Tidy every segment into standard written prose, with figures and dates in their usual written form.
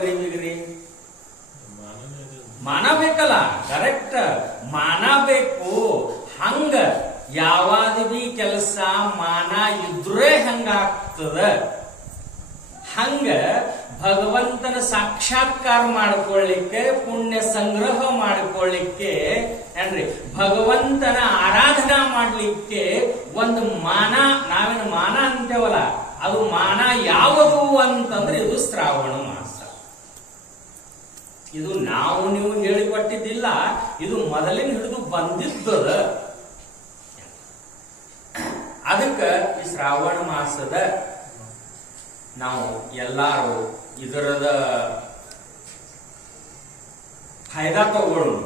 ಬರೀಬೇಕ್ರಿ? ಮಾನ ಬೇಕಲ್ಲ, ಕರೆಕ್ಟ್, ಮಾನ ಬೇಕು. ಹಂಗ ಯಾವಾದ ಬಿ ಕೆಲಸ ಮಾನ ಇದ್ರೆ ಹಂಗಾಗ್ತದ. ಹಂಗ ಭಗವಂತನ ಸಾಕ್ಷಾತ್ಕಾರ ಮಾಡ್ಕೊಳ್ಳಿಕ್ಕೆ, ಪುಣ್ಯ ಸಂಗ್ರಹ ಮಾಡ್ಕೊಳ್ಳಿಕ್ಕೆ ಏನ್ರಿ, ಭಗವಂತನ ಆರಾಧನಾ ಮಾಡ್ಲಿಕ್ಕೆ ಒಂದು ಮಾನ, ನಾವೇನು ಮಾನ ಅಂತೇವಲ್ಲ, ಅದು ಮಾನ ಯಾವುದು ಅಂತಂದ್ರೆ ಇದು ಶ್ರಾವಣ ಮಾಸ. ಇದು ನಾವು ನೀವು ಹೇಳಿಕೊಟ್ಟಿದ್ದಿಲ್ಲ, ಇದು ಮೊದಲಿನ ಹಿಡಿದು ಬಂದಿದ್ದದ. ಅದಕ್ಕ ಈ ಶ್ರಾವಣ ಮಾಸದ ನಾವು ಎಲ್ಲಾರು ಇದರದ ಫಾಯ್ದಾ ತಗೊಳ್ಳೋಣ.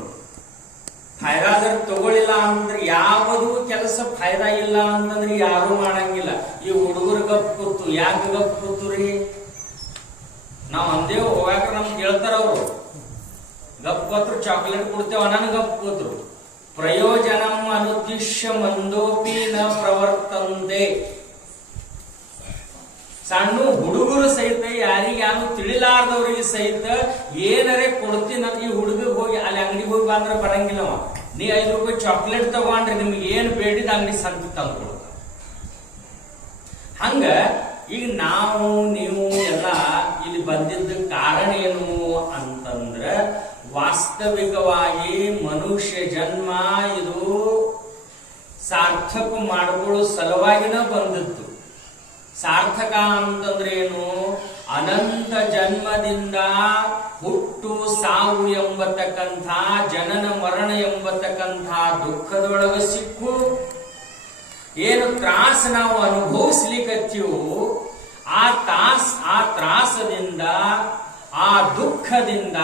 ಫಾಯ್ದಾ ತಗೊಳ್ಳಿಲ್ಲ ಅಂದ್ರೆ ಯಾವುದು ಕೆಲಸ ಫಾಯ್ದಾ ಇಲ್ಲ ಅಂತಂದ್ರೆ ಯಾರು ಮಾಡಂಗಿಲ್ಲ. ಈ ಹುಡುಗರು ಗಪ್ ಕೂತು, ಯಾಕೆ ಗಪ್ ಕೂತು ರೀ? ನಾವ್ ಅಂದೇವ್ ಹೋಗಾಕ ನಮ್ಗೆ ಕೇಳ್ತಾರ ಅವರು, ಗಪ್ ಕೂತ್ರು ಚಾಕ್ಲೇಟ್ ಕೊಡ್ತೇವ, ನನ್ ಗಪ್ ಕೂತ್ರು. ಪ್ರಯೋಜನಂ ಅನುದ್ದಿಶ್ಯ ಮಂದೋಪಿ ನ ಪ್ರವರ್ತಂತೆ. ಸಣ್ಣ ಹುಡುಗರು ಸಹಿತ, ಯಾರಿಗಾನು ತಿಳಿಲಾರ್ದವ್ರಿಗೆ ಸಹಿತ ಏನರೇ ಕೊಡ್ತೀನಿ, ಈ ಹುಡುಗರಿಗೆ ಹೋಗಿ ಅಲ್ಲಿ ಅಂಗಡಿಗೆ ಹೋಗಿ ಬಂದ್ರೆ ಬರಂಗಿಲ್ಲವ. ನೀ 5 ರೂಪಾಯಿ ಚಾಕ್ಲೇಟ್ ತಗೊಂಡ್ರೆ ನಿಮ್ಗೆ ಏನ್ ಬೇಡಿದ ಅಂಗಡಿ ಸಂತಿ ತಂದು ಕೊಡ್ತ. ಹಂಗ ಈಗ ನಾವು ನೀವು ಎಲ್ಲ ಇಲ್ಲಿ ಬಂದಿದ್ದ ಕಾರಣ ಏನು ಅಂತಂದ್ರ, ವಾಸ್ತವಿಕವಾಗಿ ಮನುಷ್ಯ ಜನ್ಮ ಇದು ಸಾರ್ಥಕ ಮಾಡಿಕೊಳ್ಳೋ ಸಲುವಾಗಿನ ಬಂದದ್ದು. ಸಾರ್ಥಕ ಅಂತಂದ್ರೆ ಏನು? ಅನಂತ ಜನ್ಮದಿಂದ ಹುಟ್ಟು ಸಾವು ಎಂಬತಕ್ಕಂಥ, ಜನನ ಮರಣ ಎಂಬತಕ್ಕಂಥ ದುಃಖದೊಳಗ ಸಿಕ್ಕು ಏನು ತ್ರಾಸ ನಾವು ಅನುಭವಿಸ್ಲಿಕ್ಕತ್ತೀವೋ, ಆ ತ್ರಾಸದಿಂದ, ಆ ದುಃಖದಿಂದ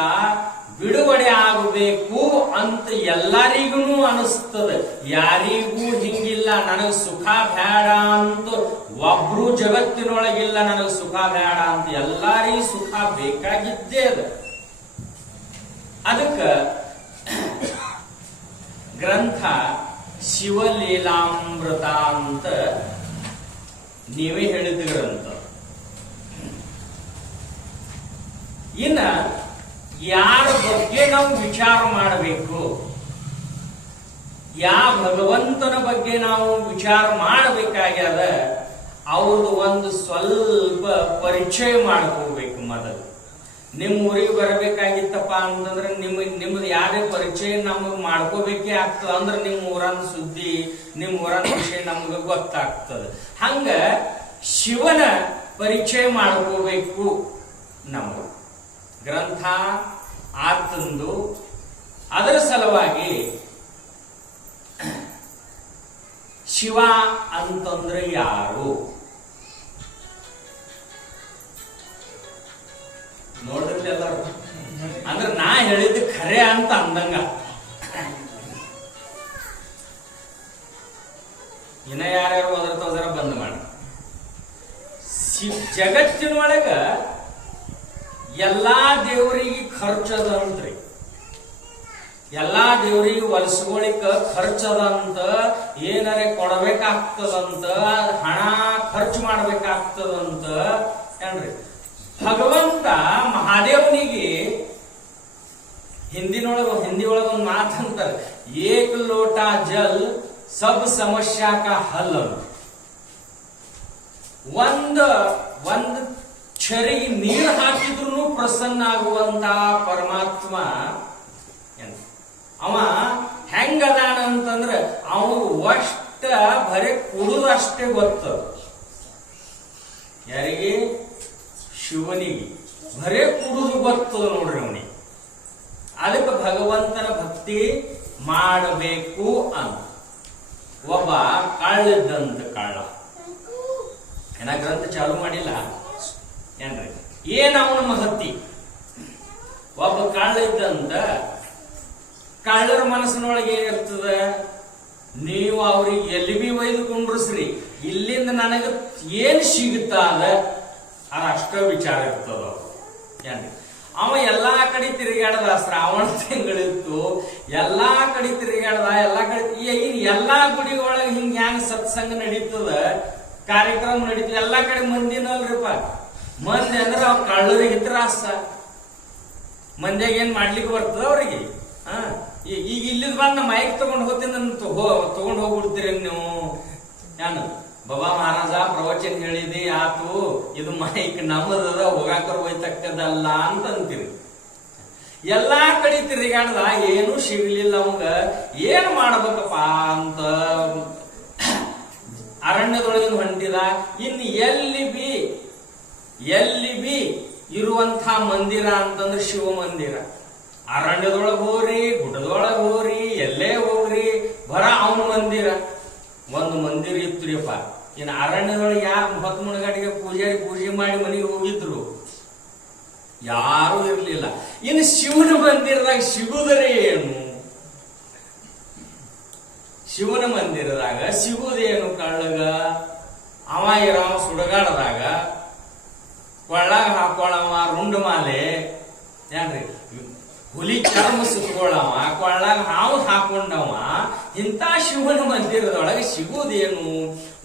ಬಿಡುಗಡೆ ಆಗಬೇಕು ಅಂತ ಎಲ್ಲರಿಗೂ ಅನಿಸ್ತದೆ. ಯಾರಿಗೂ ಹಿಂಗಿಲ್ಲ ನನಗೆ ಸುಖ ಬೇಡ ಅಂತ ಒಬ್ರು ಜಗತ್ತಿನೊಳಗಿಲ್ಲ, ನನಗೆ ಸುಖ ಬೇಡ ಅಂತ. ಎಲ್ಲರಿಗೂ ಸುಖ ಬೇಕಾಗಿದ್ದೇ ಅದ. ಅದಕ್ಕ ಗ್ರಂಥ ಶಿವಲೀಲಾಮೃತ ಅಂತ ನೀವೇ ಹೇಳಿದ ಗ್ರಂಥ. ಇನ್ನ ಯಾರ ಬಗ್ಗೆ ನಾವು ವಿಚಾರ ಮಾಡಬೇಕು, ಯಾವ ಭಗವಂತನ ಬಗ್ಗೆ ನಾವು ವಿಚಾರ ಮಾಡಬೇಕಾಗ್ಯದ, ಅವ್ರದ್ದು ಒಂದು ಸ್ವಲ್ಪ ಪರಿಚಯ ಮಾಡ್ಕೋಬೇಕು. ಮೊದಲು ನಿಮ್ಮ ಊರಿಗೆ ಬರಬೇಕಾಗಿತ್ತಪ್ಪ ಅಂತಂದ್ರೆ ನಿಮ್ದು ಯಾರೇ ಪರಿಚಯ ನಮಗ್ ಮಾಡ್ಕೋಬೇಕೇ ಆಗ್ತದ. ಅಂದ್ರೆ ನಿಮ್ಮ ಊರನ್ನ ಸುದ್ದಿ, ನಿಮ್ಮ ಊರನ್ನ ವಿಷಯ ನಮ್ಗೆ ಗೊತ್ತಾಗ್ತದ. ಹಂಗ ಶಿವನ ಪರಿಚಯ ಮಾಡ್ಕೋಬೇಕು. ನಮಗ ಗ್ರಂಥ ಆತಂದು ಅದರ ಸಲುವಾಗಿ ಶಿವ ಅಂತಂದ್ರೆ ಯಾರು ನೋಡಿದ್ರಿ ಎಲ್ಲರೂ? ಅಂದ್ರೆ ನಾ ಹೇಳಿದ್ದು ಖರೆ ಅಂತ ಅಂದಂಗ. ಇನ್ನ ಯಾರ್ಯಾರು ಅದರ ಬಂದ್ ಮಾಡಿ. ಜಗತ್ತಿನೊಳಗ ಎಲ್ಲಾ ದೇವರಿಗೆ ಖರ್ಚದಂತ್ರಿ, ಎಲ್ಲಾ ದೇವರಿಗೆ ಹೊಲಸ್ಕೊಳಿಕ ಖರ್ಚದಂತ, ಏನರೆ ಕೊಡಬೇಕಾಗ್ತದಂತ, ಹಣ ಖರ್ಚು ಮಾಡ್ಬೇಕಾಗ್ತದಂತ ಏನ್ರಿ. ಭಗವಂತ ಮಹಾದೇವನಿಗೆ ಹಿಂದಿ ಒಳಗ ಒಂದು ಮಾತಂತಾರೆ, ಏಕ ಲೋಟ ಜಲ್ ಸಬ್ ಸಮಸ್ಯಾ ಕಾ ಹಲ್. ಒಂದ್ ಛರಿಗೆ ನೀರು ಹಾಕಿದ್ರು ಪ್ರಸನ್ನ ಆಗುವಂತ ಪರಮಾತ್ಮ ಅವ ಹೆಂಗದಾನ ಅಂತಂದ್ರ ಅವನು ಅಷ್ಟ ಬರೀ ಕುಡುದಷ್ಟೇ ಗೊತ್ತು. ಯಾರಿಗೆ? ಶಿವನಿಗೆ ಬರೇ ಕುಡುದು ಗೊತ್ತದ ನೋಡ್ರಿ ಅವನಿಗೆ. ಅದಕ್ಕೆ ಭಗವಂತನ ಭಕ್ತಿ ಮಾಡಬೇಕು ಅಂತ. ಒಬ್ಬ ಕಳ್ಳಿದ್ದಂತ ಕಳ್ಳ, ಏನ ಗ್ರಂಥ ಚಾಲು ಮಾಡಿಲ್ಲ ಏನ್ರಿ, ಏನ್ ಅವನ ಮಹತ್ತಿ. ಒಬ್ಬ ಕಳ್ಳ ಇದ್ದಂತ, ಕಳ್ಳರ ಮನಸ್ಸಿನೊಳಗೆ ಏನಿರ್ತದ, ನೀವು ಅವ್ರಿಗೆ ಎಲ್ಲಿ ಬಿ ಒಯ್ದುಕೊಂಡ್ರಸ್ರಿ, ಇಲ್ಲಿಂದ ನನಗ ಏನ್ ಸಿಗುತ್ತಾದ ಅದಷ್ಟ ವಿಚಾರ ಇರ್ತದ. ಏನ್ರಿ, ಅವ ಎಲ್ಲಾ ಕಡೆ ತಿರುಗಾಡದ. ಶ್ರಾವಣ ತಿಂಗಳಿತ್ತು, ಎಲ್ಲಾ ಕಡೆ ತಿರುಗಾಡದ. ಎಲ್ಲಾ ಕಡೆ ಎಲ್ಲಾ ಗುಡಿ ಒಳಗೆ ಹಿಂಗ ಹ್ಯಾಂಗ ಸತ್ಸಂಗ ನಡೀತದ, ಕಾರ್ಯಕ್ರಮ ನಡೀತದ, ಎಲ್ಲಾ ಕಡೆ ಮಂದಿನಲ್ರಿಪ್ಪ. ಮಂದಿ ಅಂದ್ರೆ ಅವ್ ಕಳ್ಳರಿಗೆ ತ್ರಾಸ, ಮಂದ್ಯಾಗ ಏನ್ ಮಾಡ್ಲಿಕ್ಕೆ ಬರ್ತದ ಅವ್ರಿಗೆ? ಈಗ ಇಲ್ಲಿದ್ ಬಂದ ಮೈಕ್ ತಗೊಂಡ್ ಹೋಗ್ತೀನಿ ತಗೊಂಡ್ ಹೋಗ್ಬಿಡ್ತೀರಿ ನೀವು. ನಾನು ಬಾಬಾ ಮಹಾರಾಜ ಪ್ರವಚನ ಹೇಳಿದಿ ಆತು, ಇದು ಮೈಕ್ ನಮ್ಮದ ಹೋಗಾಕರ್ ಹೋಯ್ತಕ್ಕದಲ್ಲ ಅಂತ ಅಂತೀರಿ. ಎಲ್ಲಾ ಕಡೆ ತಿರುಗಾಡ್ದ ಏನು ಸಿಗ್ಲಿಲ್ಲ ಅವಂಗ. ಏನ್ ಮಾಡ್ಬೇಕಪ್ಪ ಅಂತ ಅರಣ್ಯದೊಳಗಿನ ಹೊಂಟಿದ. ಇನ್ನು ಎಲ್ಲಿ ಬಿ ಇರುವಂತ ಮಂದಿರ ಅಂತಂದ್ರೆ ಶಿವ ಮಂದಿರ. ಅರಣ್ಯದೊಳಗೆ ಹೋಗ್ರಿ, ಗುಡ್ಡದೊಳಗೆ ಹೋಗ್ರಿ, ಎಲ್ಲೇ ಹೋಗ್ರಿ, ಬರ ಅವನ ಮಂದಿರ. ಒಂದು ಮಂದಿರ ಇತ್ರಿಯಪ್ಪ. ಇನ್ನು ಅರಣ್ಯದೊಳಗೆ ಯಾರು ಹೊತ್ತು ಮುಣಗಾಟಿಗೆ ಪೂಜಾರಿ ಪೂಜೆ ಮಾಡಿ ಮನೆಗೆ ಹೋಗಿದ್ರು? ಯಾರು ಇರ್ಲಿಲ್ಲ. ಇನ್ನು ಶಿವನ ಮಂದಿರದಾಗ ಸಿಗುದರೆ ಏನು? ಶಿವನ ಮಂದಿರದಾಗ ಸಿಗುವುದೇನು? ಕಳ್ಳಗ ಅವ ಇರಾಮ ಸುಡಗಾಡದಾಗ ಕೊಳ್ಳಾಗ ಹಾಕೊಳ್ಳವ ರುಂಡು ಮಾಲೆ, ಏನ್ರಿ ಹುಲಿ ಚರ್ಮ ಸುತ್ಕೊಳ್ಳವ, ಕೊಳ್ಳಾಗ ಹಾವು ಹಾಕೊಂಡವ. ಇಂಥ ಶಿವನ ಮಂದಿರದೊಳಗೆ ಸಿಗುವುದೇನು?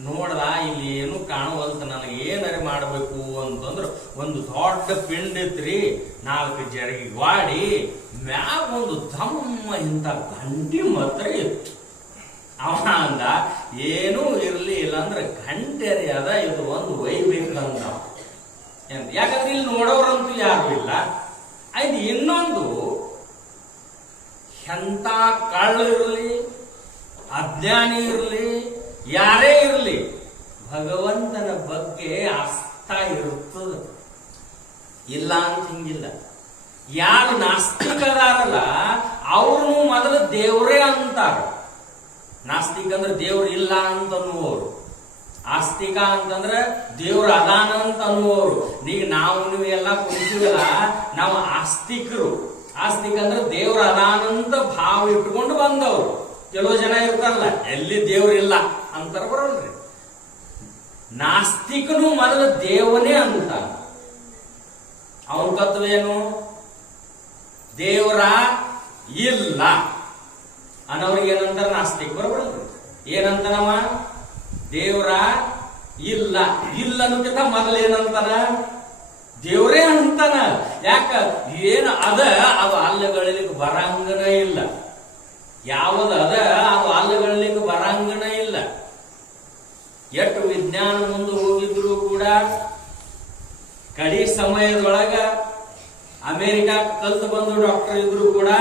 ನೋಡ್ದ, ಇಲ್ಲಿ ಏನು ಕಾಣುವಲ್ತ, ನನಗೆ ಏನಾರ ಮಾಡ್ಬೇಕು ಅಂತಂದ್ರ ಒಂದು ದೊಡ್ಡ ಪಿಂಡ್ ಇತ್ರಿ, 4 ಜರಗಿ ಗಾಡಿ ಮ್ಯಾಗ ಒಂದು ದಮ್ಮ ಇಂಥ ಗಂಟಿ ಮಾತ್ರ ಇತ್ತು. ಅವ ಅಂದ, ಏನೂ ಇರ್ಲಿ, ಇಲ್ಲಾಂದ್ರೆ ಗಂಟೆರಿ ಅದ, ಇದು ಒಂದು ಒಯ್ಬೇಕಂದ. ಯಾಕಂದ್ರೆ ಇಲ್ಲಿ ನೋಡೋರಂತೂ ಯಾರು ಇಲ್ಲ. ಆಯ್ತು, ಇನ್ನೊಂದು ಎಂತ ಕಳ್ಳ ಇರಲಿ, ಅಜ್ಞಾನಿ ಇರಲಿ, ಯಾರೇ ಇರಲಿ, ಭಗವಂತನ ಬಗ್ಗೆ ಆಸ್ಥಾ ಇರುತ್ತದ, ಇಲ್ಲ ಅಂತ ಹಿಂಗಿಲ್ಲ. ಯಾರು ನಾಸ್ತಿಕದಾರಲ್ಲ ಅವ್ರನ್ನು ಮೊದಲು ದೇವ್ರೇ ಅಂತಾರ. ನಾಸ್ತಿಕ ಅಂದ್ರೆ ದೇವ್ರು ಇಲ್ಲ ಅಂತ ಅನ್ನುವರು, ಆಸ್ತಿಕ ಅಂತಂದ್ರೆ ದೇವ್ರ ಅದಾನ ಅಂತ ಅನ್ನುವರು. ನೀವು ಎಲ್ಲ ಕುಂತೀವಲ್ಲ, ನಾವು ಆಸ್ತಿಕರು. ಆಸ್ತಿಕ ಅಂದ್ರೆ ದೇವ್ರ ಅದಾನಂತ ಭಾವ ಇಟ್ಕೊಂಡು ಬಂದವರು. ಕೆಲವು ಜನ ಇರ್ತಾರಲ್ಲ, ಎಲ್ಲಿ ದೇವ್ರಿಲ್ಲ ಅಂತಾರ, ಬರೋಲ್ರಿ. ನಾಸ್ತಿಕನು ಮೊದಲು ದೇವನೇ ಅಂತ. ಅವನ ತತ್ವ ಏನು? ದೇವರ ಇಲ್ಲ ಅನ್ನೋರಿಗೆ ಏನಂತಾರ? ನಾಸ್ತಿಕ. ಬರೋಲ್ರಿ. ಏನಂತಾನವ? ದೇವ್ರ ಇಲ್ಲ. ಇಲ್ಲ ಅನ್ನೋಕ್ಕಿಂತ ಮೊದಲು ಏನಂತಾನ? ದೇವ್ರೇ ಅಂತಾನ. ಯಾಕ? ಏನು ಅದ ಅದು ಅಲ್ಲಗಳಿಲಿಕ್ಕೆ ಬರಂಗನ ಇಲ್ಲ. ಯಾವುದು ಅದ ಅದು ಅಲ್ಲಗಳಿಲಿಕ್ಕೆ ಬರಂಗನ ಇಲ್ಲ. ಎಷ್ಟು ವಿಜ್ಞಾನ ಮುಂದೆ ಹೋಗಿದ್ರು ಕೂಡ ಕಡಿ ಸಮಯದೊಳಗ ಅಮೆರಿಕಾ ಕಲ್ತು ಬಂದು ಡಾಕ್ಟರ್ ಇದ್ರು ಕೂಡ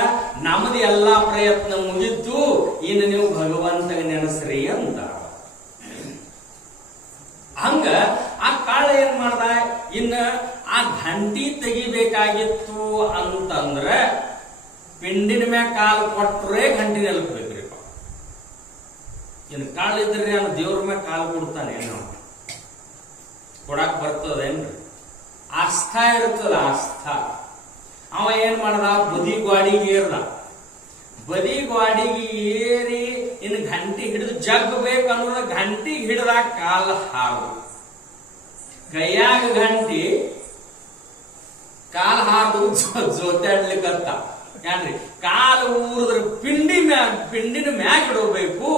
ನಮ್ಮದು ಎಲ್ಲಾ ಪ್ರಯತ್ನ ಮುಗಿದ್ದು, ಇನ್ನು ನೀವು ಭಗವಂತಗ ನೆನಸ್ರಿ ಅಂತ. ಹಂಗ ಆ ಕಾಳ ಏನ್ ಮಾಡ್ದ? ಇನ್ನ ಆ ಘಂಟಿ ತೆಗಿಬೇಕಾಗಿತ್ತು ಅಂತಂದ್ರ ಪಿಂಡಿನ ಮ್ಯಾಗ ಕಾಲು ಕೊಟ್ರೆ ಘಂಟಿ ನೆಲಕ್ಬೇಕ್ರಿ. ಇನ್ನು ಕಾಳು ಇದ್ರಿ ನಾನು ದೇವ್ರ ಮ್ಯಾಗ ಕಾಲು ಕೊಡ್ತಾನೆ, ಏನೋ ಕೊಡಾಕ್ ಬರ್ತದೇನ್ರಿ? ಆಸ್ಥಾ ಇರ್ತದ, ಆಸ್ಥಾ. ಅವ ಏನ್ ಮಾಡ್ದ? ಬದಿ ಗಾಡಿಗೆ ಏರ್ದ. ಬದಿ ಗಾಡಿಗೆ ಏರಿ ಇನ್ನು ಗಂಟಿ ಹಿಡಿದು ಜಗ್ಬೇಕನ್ನೋದ ಗಂಟಿಗೆ ಹಿಡಿದಾಗ ಕಾಲ ಹಾರು, ಕೈಯಾಗ ಗಂಟಿ, ಕಾಲ ಹಾರ್ದು ಜೋತಾಡ್ಲಿಕ್ಕಂತ. ಏನ್ರಿ? ಕಾಲು ಊರಿದ್ರ ಪಿಂಡಿನ ಮ್ಯಾಗ ಇಡಬೇಕು,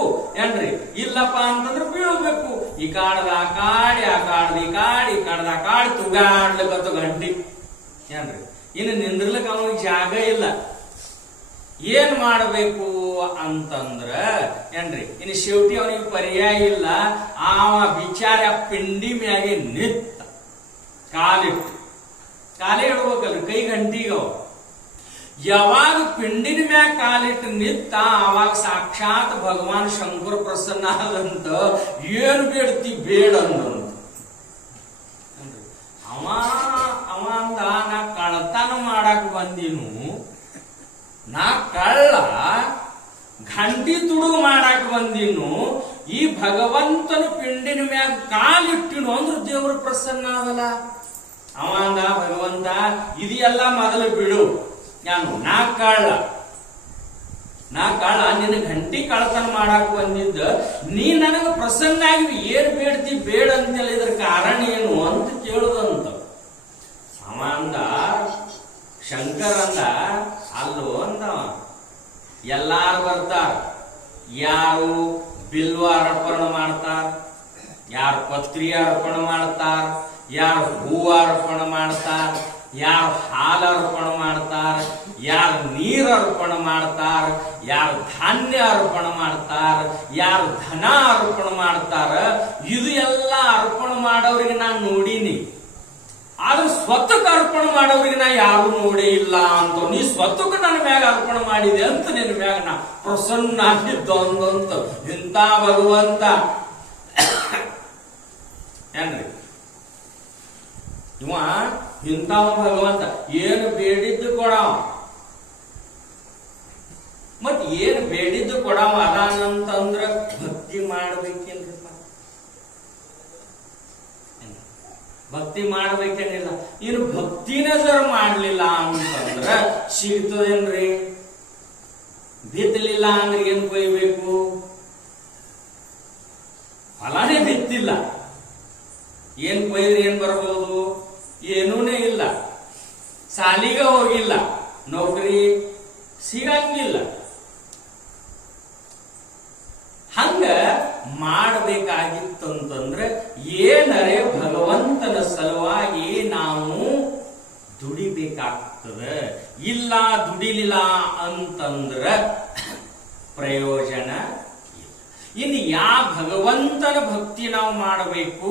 ಏನ್ರಿ? ಇಲ್ಲಪ್ಪ ಅಂತಂದ್ರೆ ಬೀಳಬೇಕು. ಈ ಕಾಡದ ಆ ಕಾಡಿ, ಆ ಕಾಡದ ಈ ಕಾಡಿ, ಕಾಡದ ಆ ಕಾಡಿ ತುಗಾಡ್ಲಿಕ್ಕಂತ ಗಂಟಿ, ಏನ್ರಿ? ಇನ್ನು ನಿಂದ್ರಲಿಕ್ಕೆ ಅವನಿಗೆ ಜಾಗ ಇಲ್ಲ. ಏನ್ ಮಾಡಬೇಕು ಅಂತಂದ್ರ, ಏನ್ರಿ? ಇನ್ನು ಶಿವಟಿ ಅವನಿಗೆ ಪರ್ಯಾಯ ಇಲ್ಲ. ಆವ ವಿಚಾರ ಪಿಂಡಿ ಮ್ಯಾಗೆ ನಿತ್ತ ಕಾಲಿಟ್ಟು, ಕಾಲೇ ಇಡ್ಬೇಕಲ್ರಿ ಕೈ ಗಂಟಿಗ. ಯಾವಾಗ ಪಿಂಡಿನ ಮ್ಯಾಗ ಕಾಲಿಟ್ಟು ನಿತ್ತ, ಅವಾಗ ಸಾಕ್ಷಾತ್ ಭಗವಾನ್ ಶಂಕರ ಪ್ರಸನ್ನ ಆದಂತ, ಏನು ಬೇಡ್ತಿ ಬೇಡ ಅಂದಂತ. ಅವ ಅಂದ, ನಾ ಕಳತನ ಮಾಡಕ್ ಬಂದಿನು, ನಾ ಕಳ್ಳ ಘಂಟಿ ತುಡುಗು ಮಾಡಾಕ ಬಂದಿನು, ಈ ಭಗವಂತನ ಪಿಂಡಿನ ಮ್ಯಾಗ ಕಾಲಿಟ್ಟಿನು ಅಂದ್ರೆ ದೇವ್ರ ಪ್ರಸನ್ನ ಆಗಲ್ಲ. ಅವ ಅಂದ, ಭಗವಂತ ಇದೆಲ್ಲ ಮೊದಲು ಬಿಡು, ನಾ ಕಳ್ಳ ನಿನ್ನ ಘಂಟಿ ಕಳ್ಳತನ ಮಾಡಾಕ ಬಂದಿದ್ದ, ನೀ ನನಗ ಪ್ರಸನ್ನ ಆಗಿ ಏನ್ ಬೇಡ್ತಿ ಬೇಡ ಅಂತೆಲ್ಲ, ಇದ್ರ ಕಾರಣ ಏನು ಅಂತ ಕೇಳುದಂತ. ಅವ ಅಂದ, ಶಂಕರ್ ಅಂದ, ಅಲ್ಲೋ ಅಂದ, ಎಲ್ಲಾರು ಬರ್ತಾರ, ಯಾರು ಬಿಲ್ವ ಅರ್ಪಣ ಮಾಡ್ತಾರ, ಯಾರು ಪತ್ರಿ ಅರ್ಪಣ ಮಾಡ್ತಾರ, ಯಾರು ಹೂವು ಅರ್ಪಣ ಮಾಡ್ತಾರ, ಯಾರು ಹಾಲು ಅರ್ಪಣ ಮಾಡ್ತಾರ, ಯಾರು ನೀರು ಅರ್ಪಣ ಮಾಡ್ತಾರ, ಯಾರು ಧಾನ್ಯ ಅರ್ಪಣ ಮಾಡ್ತಾರ, ಯಾರು ಧನ ಅರ್ಪಣ ಮಾಡ್ತಾರ, ಇದು ಎಲ್ಲ ಅರ್ಪಣ ಮಾಡೋರಿಗೆ ನಾನು ನೋಡೀನಿ. ಆದ್ರೆ ಸ್ವತಃ ಅರ್ಪಣ ಮಾಡೋರಿಗೆ ನಾ ಯಾರು ನೋಡೇ ಇಲ್ಲ ಅಂತ. ನೀ ಸ್ವತಃ ನನ್ನ ಮ್ಯಾಗ ಅರ್ಪಣ ಮಾಡಿದೆ ಅಂತ ನಿನ್ನ ಮ್ಯಾಗ ನಾ ಪ್ರಸನ್ನ ಆಗಿದ್ದೊಂದಂತ. ಇಂಥ ಭಗವಂತ ಏನ್ರಿ ಇವ, ಇಂಥ ಭಗವಂತ ಏನು ಬೇಡಿದ್ದು ಕೊಡವ, ಮತ್ ಏನು ಬೇಡಿದ್ದು ಕೊಡವ ಅದಾನಂತಂದ್ರ ಭಕ್ತಿ ಮಾಡ್ಬೇಕೇನ್ರಿ? ಭಕ್ತಿ ಮಾಡ್ಬೇಕೇನಿಲ್ಲ. ಇನ್ನು ಭಕ್ತಿನ ಜರ ಮಾಡ್ಲಿಲ್ಲ ಅಂತಂದ್ರ ಸಿಗ್ತದೇನ್ರಿ? ಬಿತ್ತಲಿಲ್ಲ ಅಂದ್ರೆ ಏನ್ ಕೊಯ್ಬೇಕು? ಫಲನೇ ಬಿತ್ತಿಲ್ಲ, ಏನ್ ಕೊಯ್ದ್ರೆ ಏನ್ ಬರ್ಬೋದು? ಏನೂನೇ ಇಲ್ಲ. ಸಾಲಿಗ ಹೋಗಿಲ್ಲ, ನೌಕರಿ ಸಿಗಂಗಿಲ್ಲ. ಹಂಗ ಮಾಡಬೇಕಾಗಿತ್ತಂತಂದ್ರೆ ಏನರೇ ಭಗವಂತನ ಸಲುವಾಗಿ ನಾವು ದುಡಿಬೇಕಾಗ್ತದೆ. ಇಲ್ಲ ದುಡಿಲಿಲ್ಲ ಅಂತಂದ್ರ ಪ್ರಯೋಜನ ಇಲ್ಲ. ಇನ್ನು ಯಾವ ಭಗವಂತನ ಭಕ್ತಿ ನಾವು ಮಾಡಬೇಕು,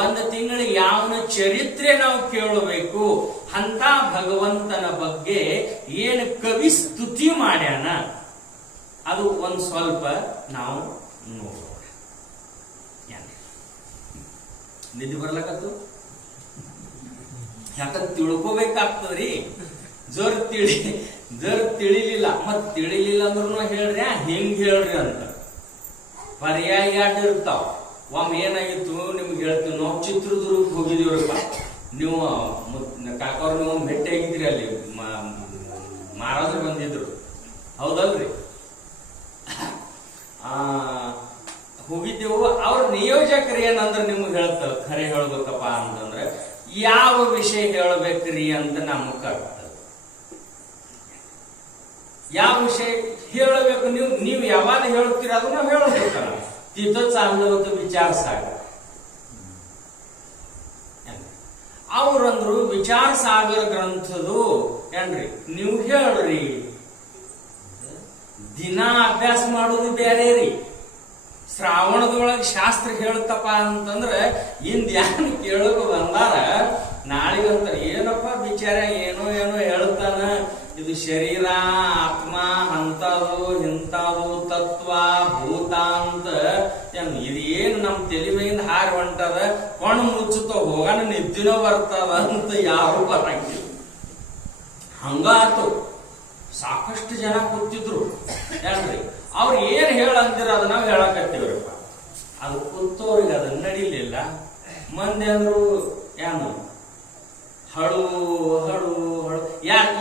ಒಂದು ತಿಂಗಳು ಯಾವನ ಚರಿತ್ರೆ ನಾವು ಕೇಳಬೇಕು, ಅಂತ ಭಗವಂತನ ಬಗ್ಗೆ ಏನು ಕವಿ ಸ್ತುತಿ ಮಾಡ್ಯಾನ ಅದು ಒಂದ್ ಸ್ವಲ್ಪ ನಾವು ನೋಡೋಣ. ನಿಧಿ ಬರ್ಲಕತ್ತು ಯಾಕಂದ್ರೆ ತಿಳ್ಕೋಬೇಕಾಗ್ತದ್ರಿ. ಜರ್ ತಿಳಿಲಿಲ್ಲ, ಮತ್ ತಿಳಿಲಿಲ್ಲ ಅಂದ್ರೂ ಹೇಳ್ರಿ ಹೆಂಗ್ ಹೇಳ್ರಿ ಅಂತ ಪರ್ಯಾಯ ಎರಡು ಇರ್ತಾವ. ಒಮ್ಮೆ ಏನಾಗಿತ್ತು ನಿಮ್ಗೆ ಹೇಳ್ತೀವಿ, ನಾವು ಚಿತ್ರದುರ್ಗಕ್ಕೆ ಹೋಗಿದೀವ್ರಪ್ಪ. ನೀವು ಕಾಕವ್ರು ನೀವು ಭೇಟಿ ಆಗಿದ್ರಿ, ಅಲ್ಲಿ ಮಹಾರಾಜರು ಬಂದಿದ್ರು, ಹೌದಲ್ರಿ? ಹೋಗಿದ್ದೆವು. ಅವ್ರ ನಿಯೋಜಕರು ಏನಂದ್ರೆ ನಿಮ್ಗೆ ಹೇಳ್ತಾರ, ಖರೆ ಹೇಳ್ಬೇಕಪ್ಪ ಅಂತಂದ್ರೆ ಯಾವ ವಿಷಯ ಹೇಳ್ಬೇಕ್ರಿ ಅಂತ ನಮಗ್ ಕಾಡ್ತದೆ. ಯಾವ ವಿಷಯ ಹೇಳಬೇಕು, ನೀವು ಯಾವಾಗ ಹೇಳ್ತೀರ ಅದು ನಾವು ಹೇಳಬೇಕಲ್ಲ. ತಿದ್ದ ಚಾಲವತ್ತು ವಿಚಾರ ಸಾಗರ ಅವ್ರಂದ್ರು, ವಿಚಾರ ಸಾಗರ ಗ್ರಂಥದು ಏನ್ರಿ ನೀವು ಹೇಳ್ರಿ. ದಿನ ಅಭ್ಯಾಸ ಮಾಡೋದು ಬೇರೆ ರೀ. ಶ್ರಾವಣದೊಳಗೆ ಶಾಸ್ತ್ರ ಹೇಳ್ತಪ್ಪ ಅಂತಂದ್ರೆ ಇಂದ ಯಾರು ಕೇಳೋಕೆ ಬಂದಾರ, ನಾಳಿಗಂತ ಏನಪ್ಪ ವಿಚಾರ ಏನೋ ಹೇಳ್ತಾನ, ಇದು ಶರೀರ ಆತ್ಮ ಅಂತದು ಇಂಥದು ತತ್ವ ಭೂತ ಅಂತ ಇದು ಏನು ನಮ್ ತಲೆ ಮೇಲಿಂದ ಹಾರಿ ಹೊಂಟದ, ಕಣ್ಣು ಮುಚ್ಚುತ್ತ ಹೋಗಣ ನಿದ್ದಿನೋ ಬರ್ತದ ಅಂತ ಯಾರು ಬರಂಗಿಲ್ಲ. ಹಂಗಾತು ಸಾಕಷ್ಟು ಜನ ಕೂತಿದ್ರು ಏನ್ರಿ. ಅವ್ರು ಏನ್ ಹೇಳಂದಿರ ಅದನ್ನ ನಾವು ಹೇಳಕತ್ತೀವ್ರಪ್ಪ. ಅದು ಕೂತವ್ರಿಗೆ ಅದನ್ನ ನಡಿಲಿಲ್ಲ. ಮಂದಿ ಅಂದ್ರು ಏನು ಹಳು ಹಳು ಹಳು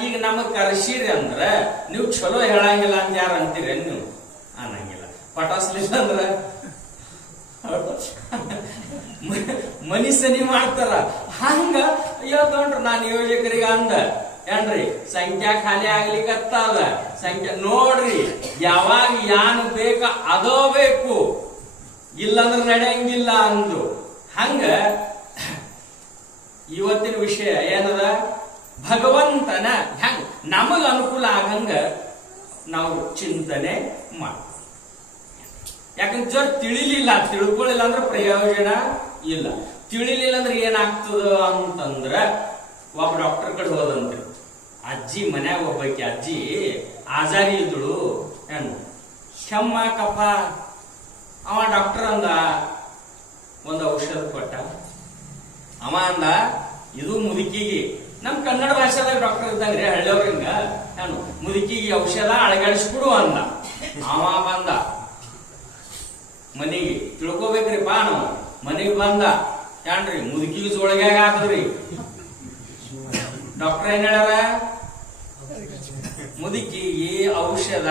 ಈಗ ನಮಗ್ ಕರ್ಸಿರಿ ಅಂದ್ರ ನೀವು ಚಲೋ ಹೇಳಂಗಿಲ್ಲ ಅಂತ ಯಾರು ಅಂತೀರ? ನೀವು ಅನ್ನಂಗಿಲ್ಲ. ಪಟಾಸ್ಲಿಲ್ಲ ಅಂದ್ರ ಮನಿಸನಿ ಮಾಡ್ತಾರ. ಹಂಗ ಹೇಳ್ಕೊಂಡ್ರ ನಾನು ಯೋಜಕರಿಗೆ ಅಂದ ಏನ್ರಿ, ಸಂಖ್ಯಾ ಖಾಲಿ ಆಗ್ಲಿಕ್ಕತ್ತದ, ಸಂಖ್ಯೆ ನೋಡ್ರಿ, ಯಾವಾಗ ಯಾನು ಬೇಕ ಅದೋ ಬೇಕು, ಇಲ್ಲಂದ್ರೆ ನಡೆಯಂಗಿಲ್ಲ ಅಂದು. ಹಂಗ ಇವತ್ತಿನ ವಿಷಯ ಏನದ, ಭಗವಂತನ ಹೆಂಗ ನಮಗ ಅನುಕೂಲ ಆಗಂಗ ನಾವು ಚಿಂತನೆ ಮಾಡಿ. ಯಾಕಂದ್ರೆ ಜರ್ ತಿಳಿಲಿಲ್ಲ, ತಿಳ್ಕೊಳ್ಳಿಲ್ಲ ಅಂದ್ರೆ ಪ್ರಯೋಜನ ಇಲ್ಲ. ತಿಳಿಲಿಲ್ಲ ಅಂದ್ರೆ ಏನಾಗ್ತದ ಅಂತಂದ್ರ, ಒಬ್ಬ ಡಾಕ್ಟರ್ ಕಡೆ ಹೋದಂತ್ರಿ. ಅಜ್ಜಿ ಮನ್ಯಾಗ ಒಬ್ಬಾಕಿ ಅಜ್ಜಿ ಆಜಾರಿ ಇದ್ದಳು, ಏನು ಕೆಮ್ಮ ಕಫ. ಅವ ಡಾಕ್ಟರ್ ಅಂದ, ಒಂದು ಔಷಧ ಕೊಟ್ಟ. ಅವ ಅಂದ, ಇದು ಮುದುಕಿಗೆ, ನಮ್ ಕನ್ನಡ ಭಾಷೆದಾಗ ಡಾಕ್ಟರ್ ಇದ್ದಂಗ್ರಿ ಹಳ್ಳಿಯವ್ರಂಗ, ಏನು ಮುದುಕಿಗೆ ಔಷಧ ಅಳಗಾಡಿಸ್ಬಿಡು ಅಂದ. ಅವ ಬಂದ ಮನಿಗೆ, ತಿಳ್ಕೊಬೇಕ್ರಿ ಬಾ. ನಾವು ಮನಿಗೆ ಬಂದ ಏನ್ರಿ, ಮುದುಕಿಗೆ ಜೋಳಿಗ್ಯಾಗ ಹಾಕದ್ರಿ. ಡಾಕ್ಟರ್ ಏನ್ ಹೇಳ್ಯಾರ, ಮುದುಕಿಗೆ ಔಷಧ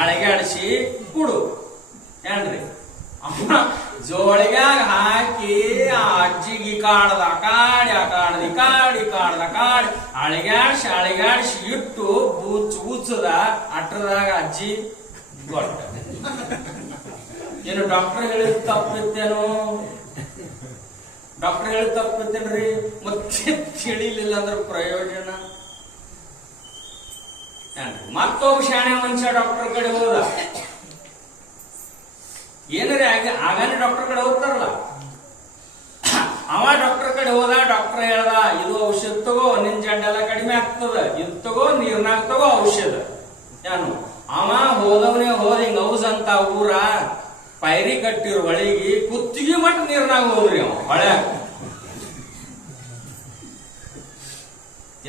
ಅಳಗಾಡಿಸಿ ಕೊಡು ಏನ್ರಿ. ಅಮ್ಮ ಜೋಳಿಗ್ಯಾಗ ಹಾಕಿ ಆ ಅಜ್ಜಿಗೆ ಕಾಡದ ಕಾಡಿ ಅಳಗಾಡಿಸಿ ಇಟ್ಟು ಉಚ್ಚದ ಅಟ್ರದಾಗ ಅಜ್ಜಿ ಕೊಟ್ಟ. ಏನು ಡಾಕ್ಟರ್ ಹೇಳಿದ ತಪ್ಪಿತ್ತೇನೋ? ಡಾಕ್ಟರ್ ಹೇಳಿದ ತಪ್ಪಿತ್ತೇನ್ರಿ? ಮತ್ತೆ ತಿಳಿಲಿಲ್ಲ ಅಂದ್ರೆ ಪ್ರಯೋಜನ ಮತ್ತೊಬ್ಬ ಶಾಣೆ ಮನುಷ್ಯ ಡಾಕ್ಟರ್ ಕಡೆ ಹೋದ. ಏನಾರ ಆಗಾನೆ ಡಾಕ್ಟರ್ ಕಡೆ ಹೋಗ್ತಾರಲ್ಲ, ಅವ ಡಾಕ್ಟರ್ ಕಡೆ ಹೋದ. ಡಾಕ್ಟರ್ ಹೇಳ್ದ, ಇದು ಔಷಧ ತಗೋ, ನಿನ್ ಜಡ್ಡೆಲ್ಲ ಕಡಿಮೆ ಆಗ್ತದ, ಇದು ತಗೋ, ನೀರ್ನಾಗ ತಗೋ ಔಷಧ. ಏನು ಅವ ಹೋದವನೇ ಹೋದ. ಹಿಂಗ ಔಷ್ ಅಂತ ಊರ ಪೈರಿ ಕಟ್ಟಿರೋ ಹೊಳಿಗೆ ಕುತ್ತಿಗೆ ಮಟ್ಟ ನೀರ್ನಾಗ ಹೋದ್ರಿ ಅವ ಹೊಳೆ.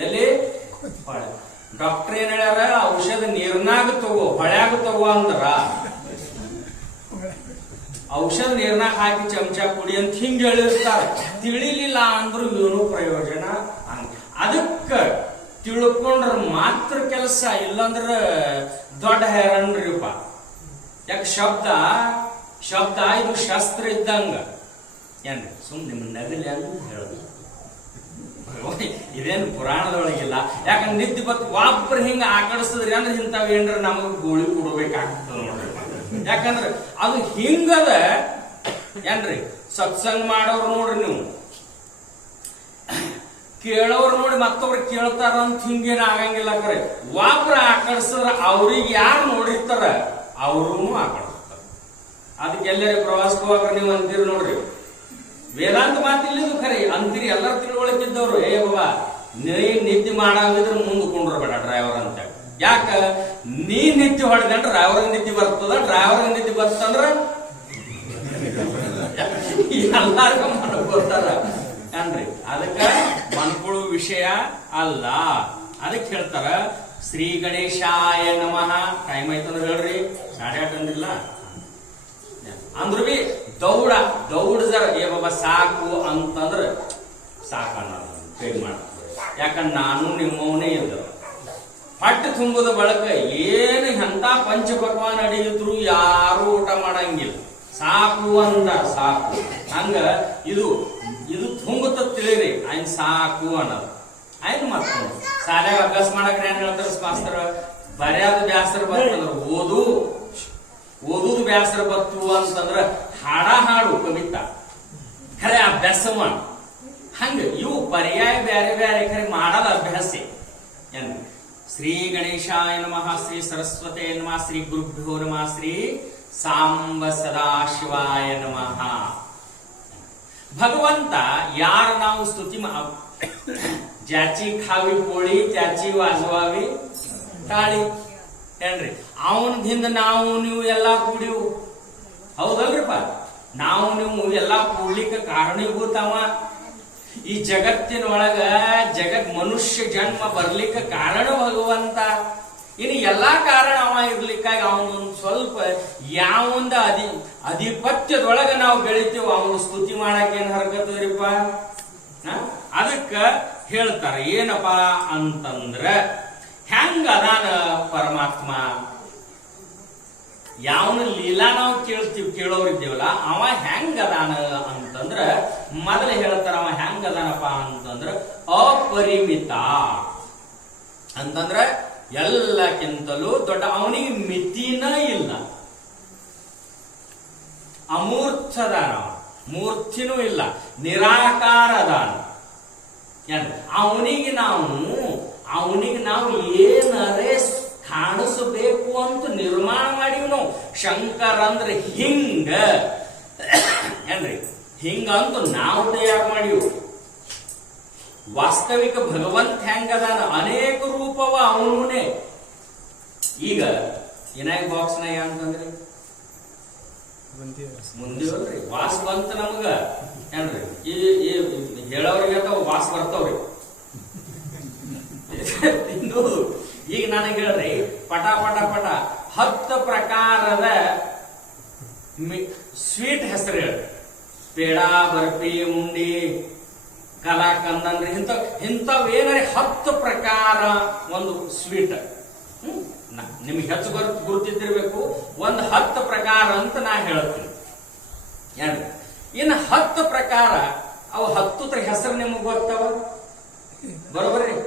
ಎಲ್ಲಿ ಹೊಳೆ. ಡಾಕ್ಟರ್ ಏನ್ ಹೇಳ್ಯಾರ, ಔಷಧ ನೀರ್ನಾಗ ತಗೋ, ಹೊಳ್ಯಾಗ ತಗೋ ಅಂದ್ರ ಔಷಧ ನೀರ್ನಾಗ ಹಾಕಿ ಚಮಚ ಕುಡಿ ಅಂತ ಹಿಂಗ ಹೇಳಿರ್ತಾರ. ತಿಳಿಲಿಲ್ಲ ಅಂದ್ರೂ ಏನು ಪ್ರಯೋಜನ. ಅದಕ್ಕ ತಿಳ್ಕೊಂಡ್ರ ಮಾತ್ರ ಕೆಲಸ, ಇಲ್ಲಂದ್ರ ದೊಡ್ಡ ಹೈರಾಣ್ರಿಪ್ಪ. ಯಾಕ ಶಬ್ದ ಇದು ಶಸ್ತ್ರ ಇದ್ದಂಗ. ಏನ್ರಿ ಸುಮ್ ನಿಮ್ ನಗಲಿ ಅಂತ ಹೇಳುದು. ಇದೇನು ಪುರಾಣದೊಳಗಿಲ್ಲ. ಯಾಕಂದ್ರೆ ನಿದ್ದೆ ಬತ್ ಒಬ್ರು ಹಿಂಗ ಆಕಡಿಸಿದ್ರಿ ಅಂದ್ರೆ ಇಂಥವ್ ಏನ್ರ ನಮಗ್ ಗೋಳಿ ಕೊಡ್ಬೇಕಾಗ್ತದ ನೋಡ್ರಿ. ಯಾಕಂದ್ರ ಅದು ಹಿಂಗದ. ಏನ್ರಿ ಸತ್ಸಂಗ ಮಾಡೋರು ನೋಡ್ರಿ, ನೀವು ಕೇಳೋರು ನೋಡಿ ಮತ್ತೊಬ್ರು ಕೇಳ್ತಾರ ಅಂತ ಹಿಂಗೇನ ಆಗಂಗಿಲ್ಲ. ಕರೆ ಒಬ್ರು ಆಕಡಿಸಿದ್ರ ಅವ್ರಿಗೆ ಯಾರು ನೋಡಿರ್ತಾರ ಅವ್ರೂ ಆಕಡಿಸ್ತಾರ. ಅದಕ್ಕೆ ಎಲ್ಲರೂ ಪ್ರವಾಸಕ್ಕೆ ಹೋಗ್ರ ನೀವು ಅಂತೀರಿ ನೋಡ್ರಿ, ವೇದಾಂತ ಮಾತಿಲ್ಲಿದು ಖರೆ ಅಂತೀರಿ. ಎಲ್ಲರೂ ತಿಳುವಳಿಕಿದ್ದವ್ರು, ಏ ಬಾಬಾ ನೀ ನಿದ್ದೆ ಮಾಡಂಗಿದ್ರೆ ಮುಂದ್ಕೊಂಡ್ರಬೇಡ ಡ್ರೈವರ್ ಅಂತ. ಯಾಕ ನೀ ನಿದ್ದೆ ಹೊಡೆದಂದ್ರೆ ಡ್ರೈವರ್ಗೆ ನಿದ್ದೆ ಬರ್ತದ, ಡ್ರೈವರ್ಗೆ ನಿದ್ದೆ ಬರ್ತಂದ್ರ ಎಲ್ಲಾರ್ಗ ಮಾಡ್ಕೊತಾರ. ಏನ್ರಿ ಅದಕ್ಕ ಮನ್ಕೊಳ್ಳೋ ವಿಷಯ ಅಲ್ಲ. ಅದಕ್ಕೆ ಹೇಳ್ತಾರ ಶ್ರೀ ಗಣೇಶಾಯ ನಮಃ. ಟೈಮ್ ಆಯ್ತಂದ್ರೆ ಹೇಳ್ರಿ, 8:30 ಅಂದಿಲ್ಲ ಅಂದ್ರು ಬಿ ದೌಡಜರ ಏ ಬಾಬಾ ಸಾಕು ಅಂತಂದ್ರ ಸಾಕ ಕೈ ಮಾಡ್ತಾರೆ. ಯಾಕಂದ್ರೆ ನಾನು ನಿಮ್ಮವನೇ ಇದ್ದ ಹೊಟ್ಟೆ ತುಂಬುದ ಬಳಕ ಏನು ಎಂತ ಪಂಚ ಭಗವಾನ್ ಅಡಿಯಿದ್ರು ಯಾರು ಊಟ ಮಾಡಂಗಿಲ್ಲ. ಸಾಕು ಅಂದ ಸಾಕು. ಹಂಗ ಇದು ತುಂಬುತ್ತ ತಿಳಿರಿ ಆಯ್ನ್ ಸಾಕು ಅನ್ನೋದು. ಆಯ್ತು ಮತ್ತ ಶಾಲೆಗೆ ಅಭ್ಯಾಸ ಮಾಡಕ್ ಏನ್ ಹೇಳ್ತಾರ ಮಾಸ್ತರ, ಬರ್ಯಾದ ಬ್ಯಾಸರ ಬರ್ತಂದ್ರ ಓದುದು ಬ್ಯಾಸರ ಬತ್ತು ಅಂತಂದ್ರ ಹಾಡು ಕವಿತಾ ಖರೆ ಅಭ್ಯಾಸ ಮಾಡ. ಹಂಗ ಇವು ಪರ್ಯಾಯ ಬ್ಯಾರೆ ಬ್ಯಾರೆ ಖರೆ ಮಾಡದ ಅಭ್ಯಾಸ. ಏನ್ ಶ್ರೀ ಗಣೇಶಾಯ ನಮಃ, ಶ್ರೀ ಸರಸ್ವತೇ ನಮಃ, ಶ್ರೀ ಗುರುಭ್ಯೋ ನಮಃ, ಶ್ರೀ ಸಾಂಬ ಸದಾಶಿವಾಯ ನಮಃ. ಭಗವಂತ ಯಾರ ನಾವು ಸ್ತುತಿ ज्याची खावी पोळी त्याची वाजवावी टाळी. ಏನ್ರಿ ಅವನ ಹಿಂದ ನಾವು ನೀವು ಎಲ್ಲಾ ಕೂಡಿವು. ಹೌದಲ್ರಿಪ್ಪ, ನಾವು ನೀವು ಎಲ್ಲಾ ಕೂಡ್ಲಿಕ್ಕೆ ಕಾರಣೀಭೂತವ. ಈ ಜಗತ್ತಿನೊಳಗ ಮನುಷ್ಯ ಜನ್ಮ ಬರ್ಲಿಕ್ಕೆ ಕಾರಣ ಭಗವಂತ. ಇನ್ನು ಎಲ್ಲಾ ಕಾರಣ ಅವ ಇರ್ಲಿಕ್ಕಾಗಿ ಅವನೊಂದು ಸ್ವಲ್ಪ ಯಾವೊಂದ ಅಧಿಪತ್ಯದೊಳಗ ನಾವು ಬೆಳಿತೀವಿ, ಅವನು ಸ್ತುತಿ ಮಾಡಕ್ ಏನ್ ಹರ್ಕತ್ತದ್ರಿಪ್ಪ. ಅದಕ್ಕ ಹೇಳ್ತಾರ ಏನಪ್ಪ ಅಂತಂದ್ರ, ಹೆಂಗ ಅದಾನ ಪರಮಾತ್ಮ, ಯಾವನ ಲೀಲಾ ನಾವು ಕೇಳೋರಿದ್ದೇವಲ್ಲ ಅವ ಹೆಂಗ ಅದಾನ ಅಂತಂದ್ರ ಮೊದಲು ಹೇಳ್ತಾರ ಅವ ಹೆಂಗ ಅದಾನಪ್ಪ ಅಂತಂದ್ರ ಅಪರಿಮಿತ ಅಂತಂದ್ರ ಎಲ್ಲಕ್ಕಿಂತಲೂ ದೊಡ್ಡ. ಅವನಿಗೆ ಮಿತಿನ ಇಲ್ಲ. ಅಮೂರ್ತದಾನ, ಮೂರ್ತಿನೂ ಇಲ್ಲ, ನಿರಾಕಾರ ಅದಾನ. ಅವನಿಗೆ ನಾವು ಏನರೇ ಕಾಣಿಸಬೇಕು ಅಂತ ನಿರ್ಮಾಣ ಮಾಡಿವ್ ನಾವು. ಶಂಕರ ಅಂದ್ರೆ ಹಿಂಗ ಏನ್ರಿ, ಹಿಂಗಂತ ನಾವು ತಯಾರು ಮಾಡಿವ್. ವಾಸ್ತವಿಕ ಭಗವಂತ ಹೆಂಗದಾನ, ಅನೇಕ ರೂಪವ ಅವನೇ. ಈಗ ವಿನಾಯಕ್ ಬಾಕ್ಸ್ನಾಗ ಅಂತಂದ್ರಿ ಮುಂದಿವಲ್ರಿ ವಾಸ್ ಬಂತ ನಮಗ. ಏನ್ರಿ ಈ ಹೇಳೋರಿಗೆ ವಾಸ್ ಬರ್ತಾವ್ರಿ ತಿನ್ನೋದು. ಈಗ ನನಗೆ ಹೇಳ್ರಿ, ಪಟ 10 ಪ್ರಕಾರದ ಸ್ವೀಟ್ ಹೆಸರು ಹೇಳ್ರಿ. ಪೇಡಾ, ಬರ್ಫಿ, ಉಂಡಿ, ಕಲಾಕಂದನ್ರಿ, ಇಂಥವೇನರಿ 10 ಪ್ರಕಾರ ಒಂದು ಸ್ವೀಟ್. ನಿಮ್ಗೆ ಹೆಚ್ಚು ಗುರುತಿದ್ದಿರ್ಬೇಕು. ಒಂದು 10 ಪ್ರಕಾರ ಅಂತ ನಾ ಹೇಳ್ತೀನಿ. ಏನ್ರಿ ಇನ್ನು 10 ಪ್ರಕಾರ ಅವು 10 ಹೆಸರು ನಿಮಗ್ ಗೊತ್ತವ? ಬರೋಬರ್ರಿ,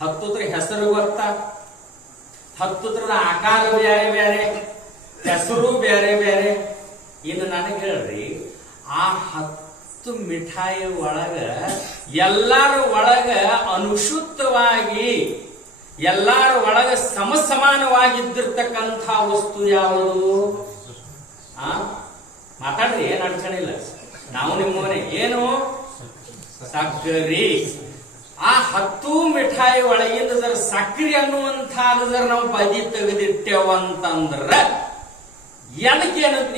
10 ಹೆಸರು ಗೊತ್ತಾ? 10 ಆಕಾರ ಬೇರೆ ಬೇರೆ, ಹೆಸರು ಬೇರೆ ಬೇರೆ. ಇನ್ನು ನನಗೆ ಹೇಳ್ರಿ, ಆ 10 ಮಿಠಾಯಿ ಒಳಗ ಎಲ್ಲರ ಒಳಗ ಅನುಶುದ್ಧವಾಗಿ ಎಲ್ಲಾರ ಒಳಗ ಸಮಸಮಾನವಾಗಿದ್ದಿರ್ತಕ್ಕಂಥ ವಸ್ತು ಯಾವುದು? ಮಾತಾಡ್ರಿ, ಏನ್ ಅಡಚಣೆ ಇಲ್ಲ. ನಾವು ನಿಮ್ಮವನೇ. ಏನು? ಸಕ್ಕರಿ. ಆ 10 ಮಿಠಾಯಿ ಒಳಗಿಂದ ಜರ ಸಕ್ಕರೆ ಅನ್ನುವಂಥದ್ದು ಜರ ನಾವು ಬದಿ ತೆಗೆದಿಟ್ಟೇವಂತಂದ್ರ ಏನಕ್ಕೇನಂತ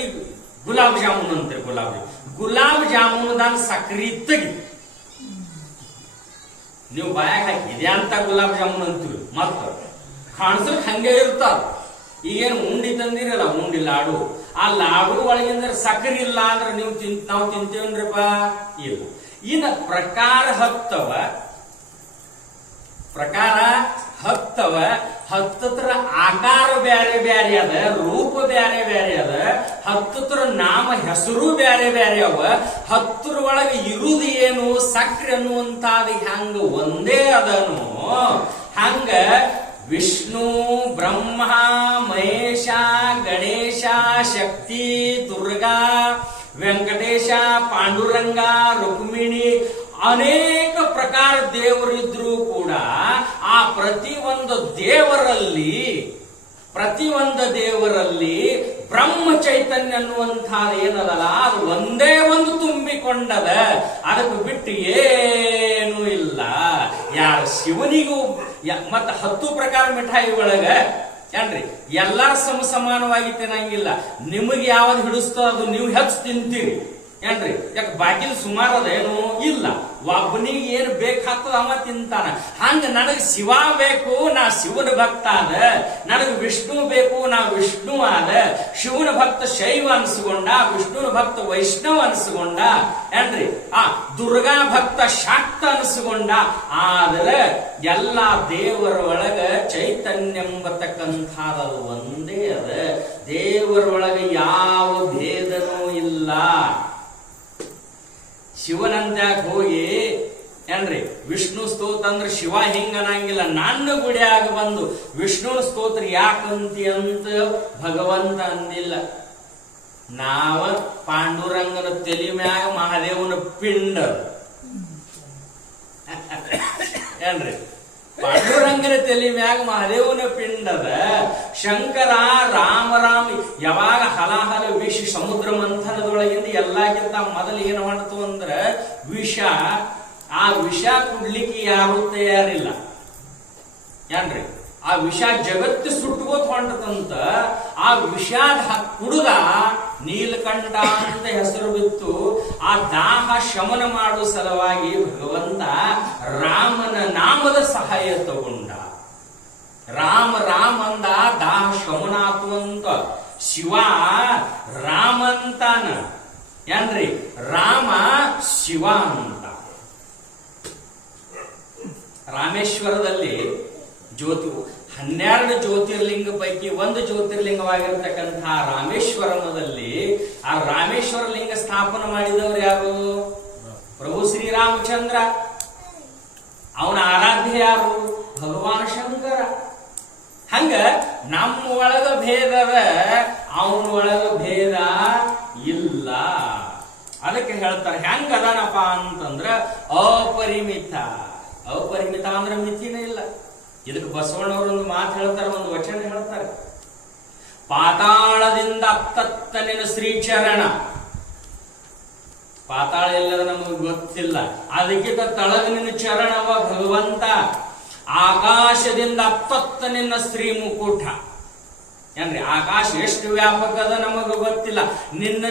ಗುಲಾಬ್ ಜಾಮೂನ್ ಅಂತೀರಿ. ಗುಲಾಬ್ ಜಾಮೂನ್ದಾನ್ ಸಕ್ಕರೆ ತೆಗಿ, ನೀವು ಬಾಯಾಗ ಹಾಕಿ ಇದೆ ಅಂತ ಗುಲಾಬ್ ಜಾಮೂನ್ ಅಂತೀವಿ. ಮತ್ತ ಕಾಣಿಸಕ್ ಹಂಗೆ ಇರ್ತಾರ. ಈಗೇನು ಉಂಡಿ ತಂದಿರಲ್ಲ, ಉಂಡಿ ಲಾಡು, ಆ ಲಾಡು ಒಳಗಿಂದ ಸಕ್ಕರೆ ಇಲ್ಲ ಅಂದ್ರೆ ನಾವು ತಿಂತೇವನ್ರಿಪ್ಪ? ಇಲ್ಲ. ಇನ್ನ ಪ್ರಕಾರ ಹತ್ತವ ಹತ್ತತ್ರ ಆಕಾರ ಬ್ಯಾರೆ ಬ್ಯಾರೆ ಅದ, ರೂಪ ಬ್ಯಾರೆ ಬ್ಯಾರೆ ಅದ, ಹತ್ತತ್ರ ನಾಮ ಹೆಸರು ಬ್ಯಾರೆ ಬ್ಯಾರೆ ಅವ. 10 ಒಳಗೆ ಇರುವುದು ಏನು? ಸಕ್ರೆ ಅನ್ನುವಂತಾದ ಹೆಂಗ ಒಂದೇ ಅದನು, ಹಂಗ ವಿಷ್ಣು, ಬ್ರಹ್ಮ, ಮಹೇಶ, ಗಣೇಶ, ಶಕ್ತಿ, ದುರ್ಗಾ, ವೆಂಕಟೇಶ, ಪಾಂಡುರಂಗ, ರುಕ್ಮಿಣಿ, ಅನೇಕ ಪ್ರಕಾರ ದೇವರಿದ್ರೂ ಕೂಡ ಆ ಪ್ರತಿಯೊಂದು ದೇವರಲ್ಲಿ ಬ್ರಹ್ಮ ಚೈತನ್ಯ ಅನ್ನುವಂಥದ್ದು ಏನದಲ್ಲ, ಅದು ಒಂದೇ ಒಂದು ತುಂಬಿಕೊಂಡದ. ಅದಕ್ಕೆ ಬಿಟ್ಟು ಏನೂ ಇಲ್ಲ. ಯಾರ ಶಿವನಿಗೂ ಮತ್ತ 10 ಪ್ರಕಾರ ಮಿಠಾಯಿ ಒಳಗ ಏನ್ರಿ ಎಲ್ಲಾರ ಸಮಾನವಾಗಿ ತಿನ್ನಂಗಿಲ್ಲ. ನಿಮಗೆ ಯಾವ್ದು ಹಿಡಿಸ್ತೋ ಅದು ನೀವು ಹೆಚ್ಚು ತಿಂತೀರಿ ಏನ್ರಿ. ಯಾಕೆ ಬಾಕಿ ಸುಮಾರು ಅದೇನು ಇಲ್ಲ. ಒಬ್ಬನಿಗೆ ಏನು ಬೇಕಾಗ್ತದ ಅವ ತಿಂತಾನ. ಹಂಗ ನನಗ್ ಶಿವ ಬೇಕು, ನಾ ಶಿವನ ಭಕ್ತ ಆದ. ನನಗ್ ವಿಷ್ಣು ಬೇಕು, ನಾ ವಿಷ್ಣು ಆದ. ಶಿವನ ಭಕ್ತ ಶೈವ ಅನ್ಸ್ಕೊಂಡ, ವಿಷ್ಣುನ ಭಕ್ತ ವೈಷ್ಣವ ಅನ್ಸ್ಕೊಂಡ ಏನ್ರಿ. ಆ ದುರ್ಗಾ ಭಕ್ತ ಶಾಕ್ತ ಅನ್ಸ್ಕೊಂಡ. ಆದ್ರೆ ಎಲ್ಲಾ ದೇವರ ಒಳಗ ಚೈತನ್ಯ ಎಂಬತಕ್ಕಂಥದ್ದು ಒಂದೇ ಅದ. ದೇವರೊಳಗೆ ಯಾವ ಭೇದನೂ ಇಲ್ಲ. ಶಿವನಂದ್ಯಾಗ ಹೋಗಿ ಏನ್ರಿ ವಿಷ್ಣು ಸ್ತೋತ್ರ ಅಂದ್ರೆ ಶಿವ ಹಿಂಗ ಅನ್ನಂಗಿಲ್ಲ. ನನ್ನ ಗುಡಿಯಾಗ ಬಂದು ವಿಷ್ಣುನ ಸ್ತೋತ್ರ ಯಾಕಂತಿ ಅಂತ ಭಗವಂತ ಅಂದಿಲ್ಲ. ನಾವ ಪಾಂಡುರಂಗನ ತಲೆ ಮ್ಯಾಗ ಮಹಾದೇವನ ಪಿಂಡ ಏನ್ರಿ. ಪಾಂಡುರಂಗನ ತಲೆ ಮ್ಯಾಗ ಮಹಾದೇವನ ಪಿಂಡದ. ಶಂಕರ ರಾಮ ಯಾವಾಗ ಹಲಾಹಲ ವಿಷ ಸಮುದ್ರ ಮಂಥನದೊಳಗಿಂದ ಎಲ್ಲಕ್ಕಿಂತ ಮೊದಲು ಏನ್ ಮಾಡ್ತು ಅಂದ್ರ ವಿಷ. ಆ ವಿಷ ಕುಡ್ಲಿಕ್ಕೆ ಯಾರು ತಯಾರಿಲ್ಲ ಏನ್ರಿ. ಆ ವಿಷ ಜಗತ್ತು ಸುಟ್ಕೋತ್ ಹೊಂಟದಂತ. ಆ ವಿಷ ಕುಡುದ ನೀಲಕಂಠ ಅಂತ ಹೆಸರು ಬಿತ್ತು. ಆ ದಾಹ ಶಮನ ಮಾಡುವ ಸಲುವಾಗಿ ಭಗವಂತ ರಾಮನ ನಾಮದ ಸಹಾಯ ತಗೊಂಡ. ರಾಮ ಅಂದ ದಾಹ ಶಮನ ಆತು ಅಂತ. ಶಿವ ರಾಮ ಅಂತಾನ ಏನ್ರಿ, ರಾಮ ಶಿವ ಅಂತ. ರಾಮೇಶ್ವರದಲ್ಲಿ 12 ಜ್ಯೋತಿರ್ಲಿಂಗ ಪೈಕಿ ಒಂದು ಜ್ಯೋತಿರ್ಲಿಂಗವಾಗಿರ್ತಕ್ಕಂತಹ ರಾಮೇಶ್ವರಮದಲ್ಲಿ ಆ ರಾಮೇಶ್ವರ ಲಿಂಗ ಸ್ಥಾಪನೆ ಮಾಡಿದವರು ಯಾರು? ಪ್ರಭು ಶ್ರೀರಾಮಚಂದ್ರ. ಅವನ ಆರಾಧ್ಯ ಯಾರು? ಭಗವಾನ್ ಶಂಕರ. ಹಂಗ ನಮ್ಮ ಒಳಗ ಭೇದವ, ಅವನ ಒಳಗ ಭೇದ ಇಲ್ಲ. ಅದಕ್ಕೆ ಹೇಳ್ತಾರೆ ಹೆಂಗ ಅದಾನಪ್ಪ ಅಂತಂದ್ರ ಅಪರಿಮಿತ ಅಂದ್ರೆ ಮಿತಿನೇ ಇಲ್ಲ. ಇದಕ್ಕೆ ಬಸವಣ್ಣವರು ಒಂದು ಮಾತು ಹೇಳ್ತಾರೆ, ಒಂದು ವಚನ ಹೇಳ್ತಾರೆ. ಪಾತಾಳದಿಂದ ಅತ್ತತ್ತನಿನ ಶ್ರೀಚರಣ. ಪಾತಾಳ ಎಲ್ಲದ ನಮಗೆ ಗೊತ್ತಿಲ್ಲ, ಅದಕ್ಕಿಂತ ತಳಗಿನ ಚರಣವ ಭಗವಂತ. ಆಕಾಶದಿಂದ ಅತ್ತತ್ತ ನಿನ್ನ ಶ್ರೀ ಮುಕುಟ ಏನ್ರಿ. ಆಕಾಶ ಎಷ್ಟು ವ್ಯಾಪಕ ಅದ ನಮಗ ಗೊತ್ತಿಲ್ಲ. ನಿನ್ನ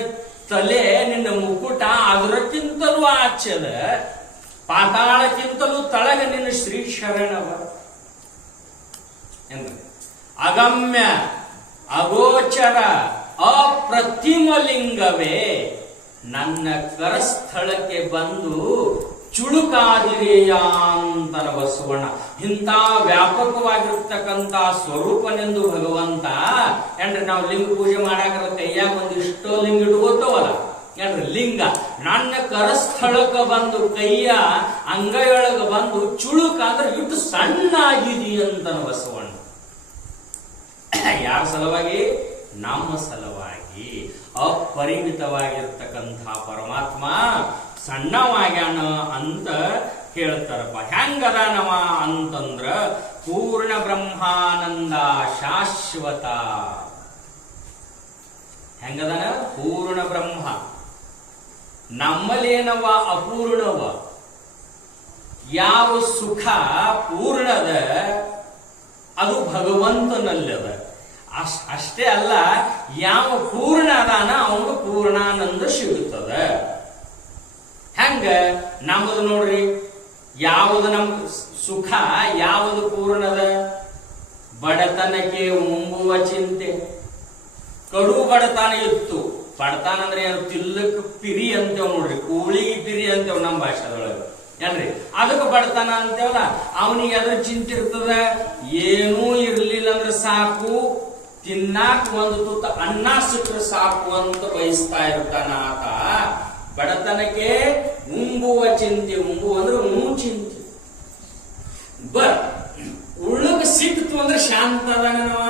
ತಲೆ, ನಿನ್ನ ಮುಕುಟ ಅದರಕ್ಕಿಂತಲೂ ಆಚೆದ. ಪಾತಾಳಕ್ಕಿಂತಲೂ ತಳಗ ನಿನ್ನ ಶ್ರೀ ಶರಣವ ಏನ್ರಿ. ಅಗಮ್ಯ, ಅಗೋಚರ, ಅಪ್ರತಿಮ ಲಿಂಗವೇ ನನ್ನ ಕರಸ್ಥಳಕ್ಕೆ ಬಂದು ಚುಳುಕಾದಿರೇಯ ಅಂತನ ಬಸವಣ್ಣ. ಇಂಥ ವ್ಯಾಪಕವಾಗಿರ್ತಕ್ಕಂಥ ಸ್ವರೂಪನೆಂದು ಭಗವಂತ ಏನ್ರಿ. ನಾವು ಲಿಂಗ ಪೂಜೆ ಮಾಡಾಕರ ಕೈಯಾಗ ಒಂದಿಷ್ಟೋ ಲಿಂಗ ಇಟ್ಕೋತವಲ್ಲ ಏನ್ರಿ. ಲಿಂಗ ನನ್ನ ಕರಸ್ಥಳಕ್ಕೆ ಬಂದು ಕೈಯ ಅಂಗೈಯೊಳಗ ಬಂದು ಚುಳುಕ ಅಂದ್ರೆ ಇಟ್ಟು ಸಣ್ಣಾಗಿದಿ ಅಂತನ ಬಸವಣ್ಣ. ಯಾರ ಸಲುವಾಗಿ? ನಮ್ಮ ಸಲುವಾಗಿ. ಅಪರಿಮಿತವಾಗಿರ್ತಕ್ಕಂಥ ಪರಮಾತ್ಮ ಸಣ್ಣವಾಗ್ಯಾನ ಅಂತ ಹೇಳ್ತಾರಪ್ಪ. ಹೆಂಗದಾನವ ಅಂತಂದ್ರ ಪೂರ್ಣ ಬ್ರಹ್ಮಾನಂದ ಶಾಶ್ವತ. ಹೆಂಗದನ ಪೂರ್ಣ ಬ್ರಹ್ಮ. ನಮ್ಮಲ್ಲೇನವ ಅಪೂರ್ಣವ. ಯಾವ ಸುಖ ಪೂರ್ಣದ ಅದು ಭಗವಂತನಲ್ಲದ. ಅಷ್ಟೇ ಅಲ್ಲ, ಯಾವ ಪೂರ್ಣ ಅದಾನ ಅವನು ಪೂರ್ಣಾನಂದ ಸಿಗುತ್ತದ. ಹೆಂಗ ನಮ್ಮದು ನೋಡ್ರಿ, ಯಾವುದು ನಮ್ ಸುಖ ಯಾವುದು ಪೂರ್ಣದ? ಬಡತನಕ್ಕೆ ಉಂಬುವ ಚಿಂತೆ. ಕಡು ಬಡತನ ಇತ್ತು. ಬಡತನ ಅಂದ್ರೆ ಏನು? ತಿಲ್ಲಕ್ ಪಿರಿ ಅಂತೇವ್ ನೋಡ್ರಿ, ಕೂಳಿಗೆ ಪಿರಿ ಅಂತೇವ್ ನಮ್ಮ ಭಾಷೆದೊಳಗೆ ಏನ್ರಿ. ಅದಕ್ಕೆ ಬಡತನ ಅಂತೇವಲ್ಲ. ಅವನಿಗೆ ಅದ್ರ ಚಿಂತೆ ಇರ್ತದ. ಏನೂ ಇರ್ಲಿಲ್ಲ ಅಂದ್ರೆ ಸಾಕು, ತಿನ್ನಾಕ ಒಂದು ತುತ್ತ ಅನ್ನ ಸಿಕ್ಕರೆ ಸಾಕು ಅಂತ ಬಯಸ್ತಾ ಇರ್ತಾನ ಆತ. ಬಡತನಕ್ಕೆ ಉಂಬುವ ಚಿಂತೆ. ಉಂಬು ಅಂದ್ರೆ ಚಿಂತೆ. ಉಳ್ಳಕ್ ಸಿಕ್ತು ಅಂದ್ರೆ ಶಾಂತ ಅದಾನವ.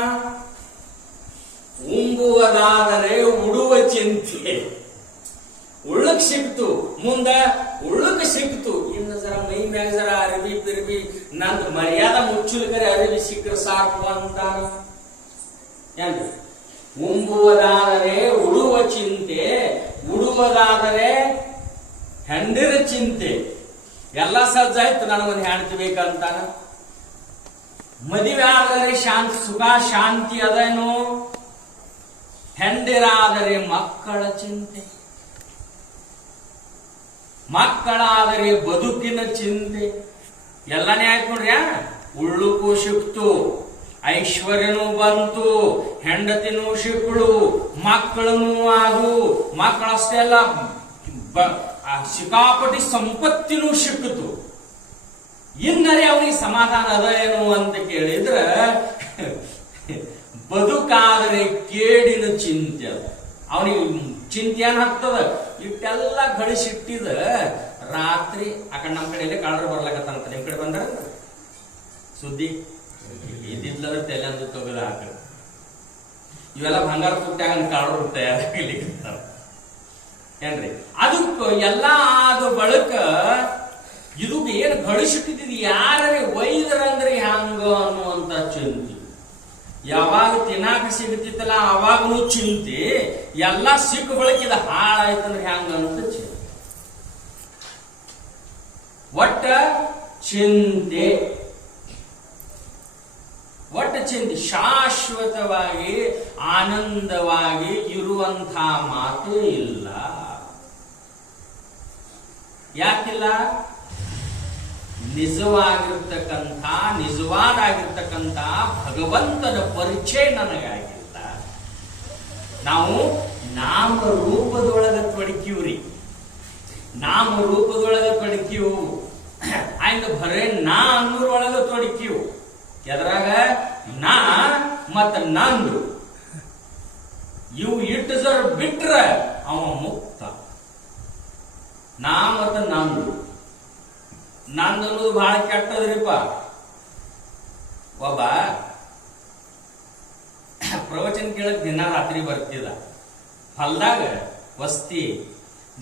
ಉಂಬುವುದಾದರೆ ಉಡುವ ಚಿಂತೆ. ಉಳ್ಳಕ್ ಸಿಕ್ತು, ಮುಂದ ಉಳ್ಳಕ್ ಸಿಕ್ತು, ಇನ್ನು ಜರ ಮೈ ಮ್ಯಾಗ ಜರ ಅರಿವಿ ಪಿರ್ಬಿ ನಂದು ಮರ್ಯಾದ ಮುಚ್ಚುಲ್ಕರೆ ಅರಿವಿ ಸಿಕ್ಕರೆ ಸಾಕು ಅಂತ ಏನ್ರಿ. ಉಂಬುವುದಾದರೆ ಉಡುವ ಚಿಂತೆ, ಉಡುವುದಾದರೆ ಹೆಂಡಿರ ಚಿಂತೆ. ಎಲ್ಲ ಸಜ್ಜಾಯ್ತು, ನನಗೊಂದು ಹೆಂಡತಿ ಬೇಕಂತಾನ. ಮದುವೆ ಆದರೆ ಶಾಂತಿ, ಸುಖ ಶಾಂತಿ ಅದೇನು. ಹೆಂಡಿರಾದರೆ ಮಕ್ಕಳ ಚಿಂತೆ, ಮಕ್ಕಳಾದರೆ ಬದುಕಿನ ಚಿಂತೆ. ಎಲ್ಲನೇ ಆಯ್ತು ನೋಡ್ರಿ. ಉಳ್ಳುಕು ಸಿಕ್ತು, ಐಶ್ವರ್ಯನೂ ಬಂತು, ಹೆಂಡತಿನೂ ಸಿಕ್ಕಳು, ಮಕ್ಕಳನೂ ಆದು. ಮಕ್ಕಳಷ್ಟೇ ಅಲ್ಲ, ಸಿಕ್ಕಾಪಟ್ಟಿ ಸಂಪತ್ತಿನೂ ಸಿಕ್ಕಿತು. ಇನ್ನರೇ ಅವನಿಗೆ ಸಮಾಧಾನ ಅದ ಏನು ಅಂತ ಕೇಳಿದ್ರ, ಬದುಕಾದರೆ ಕೇಡಿನ ಚಿಂತೆ. ಅವನಿಗೆ ಚಿಂತೆ ಏನ್ ಹಾಕ್ತದ? ಇಟ್ಟೆಲ್ಲ ಗಳಿಸಿಟ್ಟಿದ ರಾತ್ರಿ ಆ ಕಡೆ ನಮ್ಮ ಕಡೆ ಕಳ್ಳರು ಬರ್ಲಕತ್ತಂತ. ನಿಮ್ ಕಡೆ ಬಂದ್ರ ಸುದ್ದಿ ಇದ್ದಿದ್ಲಂದ್ರೆ ತಲೆ ಅಂತ ತಗದ ಆ ಕಡೆ. ಇವೆಲ್ಲ ಬಂಗಾರ ತುಟ್ಟಾಗ ಕಳ್ಳರು ತಯಾರಾಗಲಿಕ್ಕಂತಾರ ಏನ್ರಿ. ಅದಕ್ಕೆ ಎಲ್ಲ ಆದ ಬಳಕ ಇದು ಏನು ಗಳಿಸಿಟ್ಟಿದ್ದು ಯಾರೇ ಒಯ್ದ್ರಂದ್ರೆ ಹ್ಯಾಂಗ ಅನ್ನುವಂತ ಚಿಂತೆ. ಯಾವಾಗ ತಿನ್ನಾಕ ಸಿಗುತ್ತಿತ್ತಲ್ಲ ಅವಾಗನು ಚಿಂತೆ. ಎಲ್ಲ ಸಿಕ್ಕ ಬಳಕಿದ ಹಾಳಾಯ್ತಂದ್ರೆ ಹ್ಯಾಂಗ ಅಂತ ಚಿಂತೆ. ಒಟ್ಟ ಚಿಂತೆ, ಒಟ್ಟ ಚಿಂತೆ. ಶಾಶ್ವತವಾಗಿ ಆನಂದವಾಗಿ ಇರುವಂಥ ಮಾತು ಇಲ್ಲ. ಯಾಕಿಲ್ಲ? ನಿಜವಾದಾಗಿರ್ತಕ್ಕಂಥ ಭಗವಂತನ ಪರಿಚಯ ನನಗಾಗಿಲ್ಲ. ನಾವು ನಾಮರೂಪದೊಳಗ ತೊಡಕಿವ್ರಿ. ನಾಮರೂಪದೊಳಗ ತೊಡಕಿವು. ಆಯ್ತು ಬರೇ ನಾ ಅನ್ನೋರೊಳಗ ತೊಡಕಿವು. ಎದ್ರಾಗ ನಾ ಮತ್ತ ನಂದು ಇವು ಇಟ್ಟು ಜರ ಬಿಟ್ರ ಅವ ಮುಕ್ತ. ನಾ ಮತ್ತ ನಂದು. ನಂದು ಅನ್ನೋದು ಬಹಳ ಕೆಟ್ಟದ್ರಿಪ್ಪ. ಒಬ್ಬ ಪ್ರವಚನ ಕೇಳಕ್ ದಿನ ರಾತ್ರಿ ಬರ್ತಿದ. ಹೊಲ್ದಾಗ ವಸ್ತಿ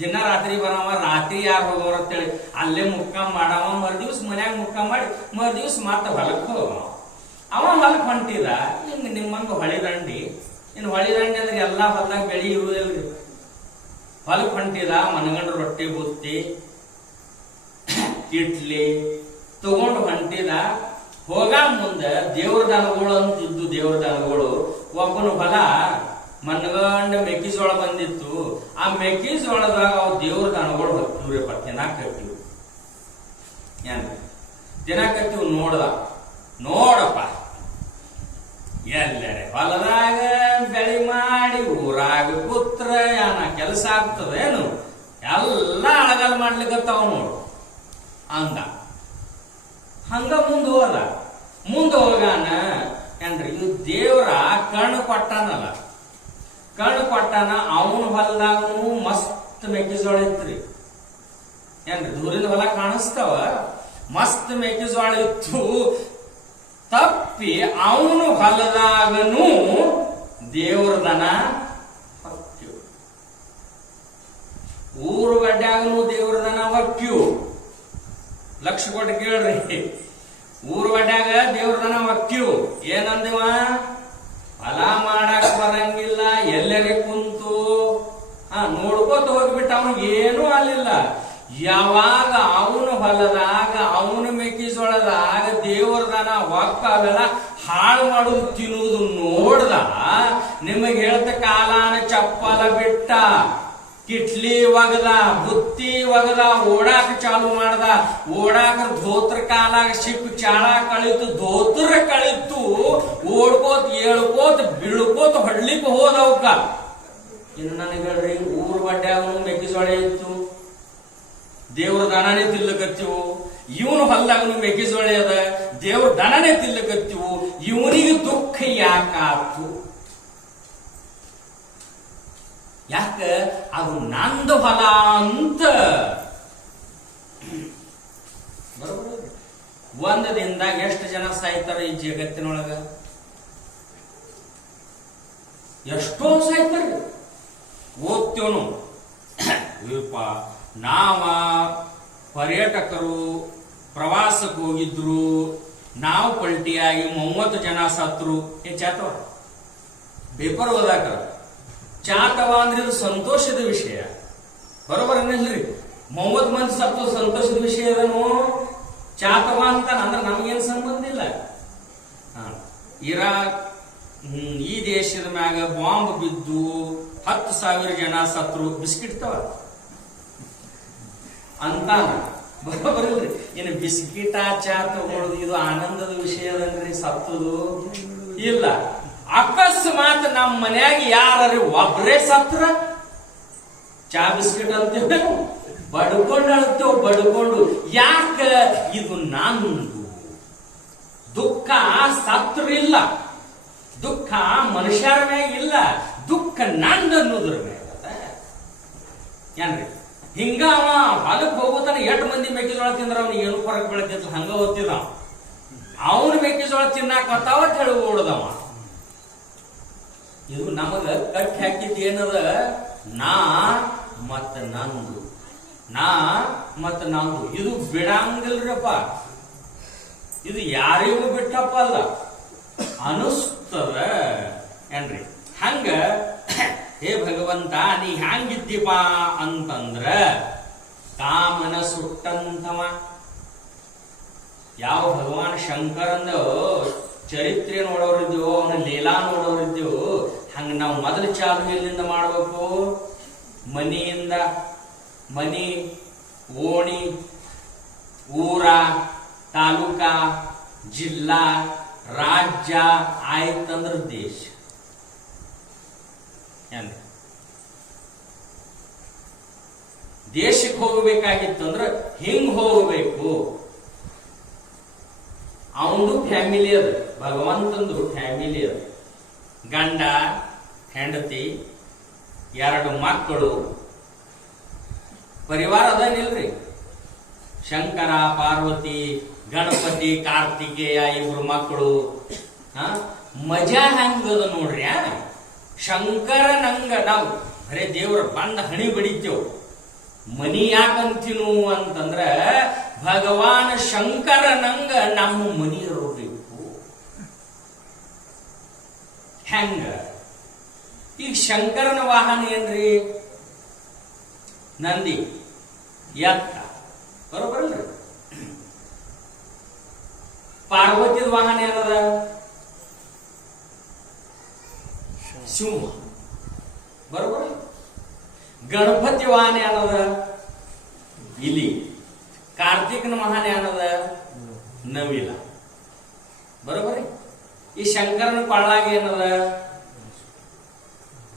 ದಿನ ರಾತ್ರಿ ಬರವ. ರಾತ್ರಿ ಯಾರು ಹೋಗೋರ ಅಂತೇಳಿ ಅಲ್ಲೇ ಮುಕ್ಕಾಂ ಮಾಡವ. ಮರ್ದಿವ್ಸ ಮನ್ಯಾಗ ಮುಕ್ಕಾಂ ಮಾಡಿ ಮರ್ದಿವ್ಸ ಮತ್ತ ಹೊಲಕ್ ಹೋಗವ. ಅವ ಹೊಲಕ್ ಹೊಂಟಿದ. ಹಿಂಗ ನಿಮ್ಮಂಗ ಹೊಳಿ ದಂಡಿ. ಇನ್ನು ಹೊಳಿ ದಂಡಿ ಅಂದ್ರೆ ಎಲ್ಲಾ ಹೊಲ್ದಾಗ ಬೆಳಿ ಇರುವುದಿಲ್ರಿ. ಹೊಲಕ್ ಹೊಂಟಿದ. ಮನಗಂಡ ರೊಟ್ಟಿ ಬುತ್ತಿ ಇಡ್ಲಿ ತಗೊಂಡು ಹೊಂಟಿದ. ಹೋಗ ಮುಂದೆ ದೇವ್ರ ದನಗಳು ಅಂತಿದ್ದು. ದೇವ್ರ ದನಗಳು ಒಬ್ಬನ ಹೊಲ ಮನಗಂಡ ಮೆಕ್ಕೆಜೋಳ ಬಂದಿತ್ತು. ಆ ಮೆಕ್ಕೆಜೋಳದಾಗ ಅವ್ ದೇವ್ರ ದನಗಳು ಹೊತ್ತಿವ್ರಿಪ್ಪ. ತಿನ್ನಾಕತ್ತೀವಿ ಏನ್ ತಿನ್ನಾಕತ್ತೀವಿ. ನೋಡಪ್ಪ ಎಲ್ಲರೆ ಹೊಲದಾಗ ಬೆಳಿ ಮಾಡಿ ಊರಾಗ ಕೂತ್ರ ಯಾನ ಕೆಲಸ ಆಗ್ತದೇನು? ಎಲ್ಲ ಅಳಗಲ್ ಮಾಡ್ಲಿಕ್ಕತ್ತಾವ ನೋಡು ಅಂದ. ಹಂಗ ಮುಂದೆ ಹೋಗಾನ ಏನ್ರಿ. ಇವ್ ದೇವ್ರ ಕಣ್ಣು ಕೊಟ್ಟಾನಲ್ಲ, ಕಣ್ಣು ಕೊಟ್ಟಾನ. ಅವನ ಹೊಲದಾಗನು ಮಸ್ತ್ ಮೆಕ್ಕೆಜೋಳ ಇತ್ರಿ ಏನ್ರಿ. ದೂರಿನ ಹೊಲ ಕಾಣಿಸ್ತಾವ. ಮಸ್ತ್ ಮೆಕ್ಕೆಜೋಳ ಇತ್ತು. ತಪ್ಪಿ ಅವನು ಹೊಲದಾಗನು ದೇವ್ರ ದನ ಹೊಕ್ಕಿವು. ಊರು ಗಡ್ಡ್ಯಾಗನು ದೇವ್ರ ದನ ಹೊಕ್ಕಿವು. ಲಕ್ಷ ಕೊಟ್ಟು ಕೇಳ್ರಿ. ಊರ್ ಒಡ್ಯಾಗ ದೇವ್ರದನ ಒಕ್ಕಿವು ಏನಂದಿವ, ಫಲ ಮಾಡಕ್ ಬರಂಗಿಲ್ಲ, ಎಲ್ಲರಿ ಕುಂತು ನೋಡ್ಕೋತ ಹೋಗ್ಬಿಟ್ಟ. ಅವನಿಗೆ ಏನೂ ಅಲ್ಲಿಲ್ಲ. ಯಾವಾಗ ಅವನ ಹೊಲದಾಗ ಅವನ ಮೆಕ್ಕೆಜೋಳದಾಗ ದೇವ್ರದನ ಒಕ್ಕ ಅವೆಲ್ಲ ಹಾಳು ಮಾಡುದು ತಿನ್ನುವುದು ನೋಡ್ದ, ನಿಮಗೆ ಹೇಳ್ತ ಕಾಲಾನ ಚಪ್ಪಲ ಬಿಟ್ಟ, ಕಿಟ್ಲಿ ಒಗದ, ಬುತ್ತಿ ಒಗದ, ಓಡಾಕ ಚಾಲು ಮಾಡ್ದ. ಓಡಾಕ ಧೋತ್ರ ಕಾಲಾಗ ಶಿಪ್ ಚಾಳ ಕಳಿತು, ಧೋತ್ರ ಕಳಿತು, ಓಡ್ಕೋತ ಏಳ್ಕೋತ ಬೀಳ್ಕೋತ ಹೊಡ್ಲಿಕ್ಕೆ ಹೋದವಕ್ಕ. ಇನ್ನು ನನಗೆ ಹೇಳ್ರಿ, ಊರ್ ಬಡ್ಡ್ಯಾಗ ಮೆಕ್ಕೆಜೋಳ ಇತ್ತು, ದೇವ್ರ ದನನೇ ತಿಲ್ಲಕತ್ತೀವು. ಇವನು ಹೊಲ್ದಾಗ ಮೆಕ್ಕೆಜೋಳ ಅದ, ದೇವ್ರ ದನನೇ ತಿಲ್ಲಕತ್ತೀವು. ಇವನಿಗೆ ದುಃಖ ಯಾಕಾತು? ಯಾಕ? ಅದು ನಂದು ಹೊಲ ಅಂತ. ಬರೋಬರ. ಒಂದ ದಿನದಾಗ ಎಷ್ಟು ಜನ ಸಾಯ್ತಾರ ಈ ಜಗತ್ತಿನೊಳಗ? ಎಷ್ಟೋ ಸಾಯ್ತಾರ. ಓದ್ತೇವನು, ನಾವ ಪರ್ಯಟಕರು ಪ್ರವಾಸಕ್ಕೆ ಹೋಗಿದ್ರು, ನಾವು ಪಲ್ಟಿಯಾಗಿ 30 ಜನ ಸತ್ರು. ಚಾತವ ಪೇಪರ್ ಓದಾಕ ಚಾತವ ಅಂದ್ರೆ ಇದು ಸಂತೋಷದ ವಿಷಯ. ಬರೋಬರ್ ಅನ್ನಿಲ್ರಿ? 30 ಮಂದಿ ಸತ್ತು ಸಂತೋಷದ ವಿಷಯ ಅದನು. ಚಾತವ ಅಂತ ಅಂದ್ರೆ ನಮಗೇನು ಸಂಬಂಧ ಇಲ್ಲ. ಇರಾಕ್ ಈ ದೇಶದ ಮ್ಯಾಗ ಬಾಂಬ್ ಬಿದ್ದು 10,000 ಜನ ಸತ್ರು, ಬಿಸ್ಕಿಟ್ ತವ ಅಂತಾನ. ಬರೋಬರಿಲ್ರಿ? ಇನ್ನು ಬಿಸ್ಕಿಟ ಚಾ ತಗೊಳ್ಳೋದು ಇದು ಆನಂದದ ವಿಷಯ ಅದನ್ರಿ, ಸತ್ತದು ಇಲ್ಲ. ಅಕಸ್ಮಾತ್ ನಮ್ಮ ಮನ್ಯಾಗ ಯಾರು ಒಬ್ರೇ ಸತ್ರ ಚಾ ಬಿಸ್ಕಿಟ್ ಅಂತೇವೆ, ಬಡ್ಕೊಂಡು ಅಳ್ತೇವ್, ಬಡ್ಕೊಂಡು. ಯಾಕ? ಇದು ನಂದು ದುಃಖ. ಸತ್ರಿಲ್ಲ, ದುಃಖ ಮನುಷ್ಯರ ಮ್ಯಾಗ ಇಲ್ಲ, ದುಃಖ ನಂದು ಅನ್ನೋದ್ರ ಮ್ಯಾಗ ಏನ್ರಿ? ಹಿಂಗ ಅವ ಹೊಲಕ್ ಹೋಗೋತನ 8 ಮಂದಿ ಮೆಕ್ಕೆಜೋಳ ತಿಂದ್ರ ಅವ್ನಿಗೆ ಏನು ಫರಕ್ ಬೆಳತಿತ್ತು, ಹಂಗ ಓದ್ತಿದ. ಅವನು ಮೆಕ್ಕೆಜೋಳ ತಿನ್ನಾಕತ್ತಾವ ಹೇಳಿ ಓಡದವ. ಇದು ನಮಗ ಕಟ್ಟಿ ಹಾಕಿದ್ ಏನದ? ನಾ ಮತ್ತ ನಂದು, ನಾ ಮತ್ತ ನಂದು. ಇದು ಬಿಡಂಗಿಲ್ರಪ್ಪ, ಇದು ಯಾರಿಗೂ ಬಿಟ್ಟಪ್ಪ ಅಲ್ಲ, ಅನಿಸ್ತದ ಏನ್ರಿ? ಹಂಗ ಹೇ ಭಗವಂತ, ನೀ ಹ್ಯಾಂಗಿದ್ದೀಪ ಅಂತಂದ್ರ ಕಾಮನ ಸುಟ್ಟಂತವ. ಯಾವ ಭಗವಾನ್ ಶಂಕರಂದ ಚರಿತ್ರೆ ನೋಡೋರಿದ್ದೆವು, ಅವನ ಲೀಲಾ ನೋಡೋರಿದ್ದೆವು. ಹಂಗ ನಾವು ಮೊದಲು ಚಾಲು ಎಲ್ಲಿಂದ ಮಾಡ್ಬೇಕು? ಮನಿಯಿಂದ. ಮನಿ, ಓಣಿ, ಊರ, ತಾಲೂಕ, ಜಿಲ್ಲಾ, ರಾಜ್ಯ ಆಯ್ತಂದ್ರ ದೇಶ. ದೇಶಕ್ಕೆ ಹೋಗಬೇಕಾಗಿತ್ತಂದ್ರ ಹಿಂಗ್ ಹೋಗಬೇಕು. ಅವನು ಫ್ಯಾಮಿಲಿ ಅದ, ಭಗವಂತಂದು ಫ್ಯಾಮಿಲಿ ಅದ. ಗಂಡ, ಹೆಂಡತಿ, 2 ಮಕ್ಕಳು, ಪರಿವಾರ ಅದನಿಲ್ರಿ. ಶಂಕರ, ಪಾರ್ವತಿ, ಗಣಪತಿ, ಕಾರ್ತಿಕೇಯ 2 ಮಕ್ಕಳು. ಮಜಾ ಹೆಂಗದ ನೋಡ್ರಿ. ಶಂಕರನಂಗ ನಾವು ಬರೇ ದೇವ್ರ ಬಂದ ಹಣಿ ಬಡಿತೇವ್. ಮನಿ ಯಾಕಂತೀನು ಅಂತಂದ್ರ ಭಗವಾನ್ ಶಂಕರನಂಗ ನಮ್ಮ ಮನಿ ಇರಬೇಕು. ಹೆಂಗ? ಈಗ ಶಂಕರನ ವಾಹನ ಏನ್ರಿ? ನಂದಿ, ಎತ್ತ. ಬರೋಬರಲ್ರಿ? ಪಾರ್ವತಿದ ವಾಹನ ಏನದ? ಸಿಂಹ. ಬರೋಬರ? ಗಣಪತಿ ವಾಹನ ಏನದ? ಇಲಿ. ಕಾರ್ತಿಕನ ವಾಹನ ಏನದ? ನವಿಲ. ಬರೋಬರಿ? ಈ ಶಂಕರನ ಕೊಳ್ಳಾಗ ಏನದ?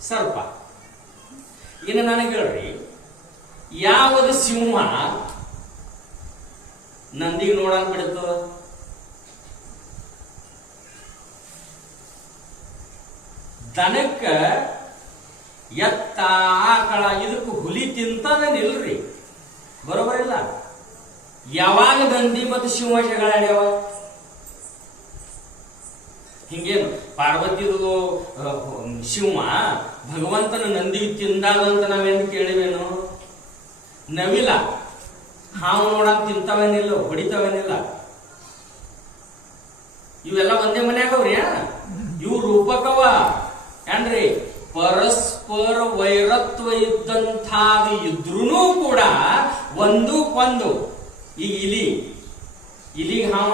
ಸರ್ಪ. ಇನ್ನು ನನಗೆ ಹೇಳ್ರಿ, ಯಾವುದು ಸಿಂಹ ನಂದಿಗೆ ನೋಡಕ್ ಬಿಡುತ್ತದ? ದನಕ್ಕ, ಎತ್ತ, ಆಕಳ ಇದಕ್ಕೆ ಹುಲಿ ತಿಂತದನಿಲ್ರಿ. ಬರೋಬರಿಲ್ಲ? ಯಾವಾಗ ನಂದಿ ಮತ್ತು ಸಿಂಹ ಜಗಳಾಡ್ಯಾವ? ಹಿಂಗೇನು ಪಾರ್ವತಿದು ಸಿಂಹ ಭಗವಂತನ ನಂದಿ ತಿಂದಾದಂತ ನಾವೇನು ಕೇಳಿವೇನು? ನವಿಲ ಹಾವು ನೋಡಕ್ ತಿಂತವೇನಿಲ್ಲ, ಹೊಡಿತವೇನಿಲ್ಲ. ಇವೆಲ್ಲ ಒಂದೇ ಮನ್ಯಾಗವ್ರಿ. ಇವು ರೂಪಕವ ಏನ್ರಿ? ಪರಸ್ಪರ ವೈರತ್ವ ಇದ್ದಂಥಾದ ಇದ್ರೂ ಕೂಡ ಒಂದಕ್ಕೊಂದು. ಈಗ ಇಲಿಗೆ ಹಾವ,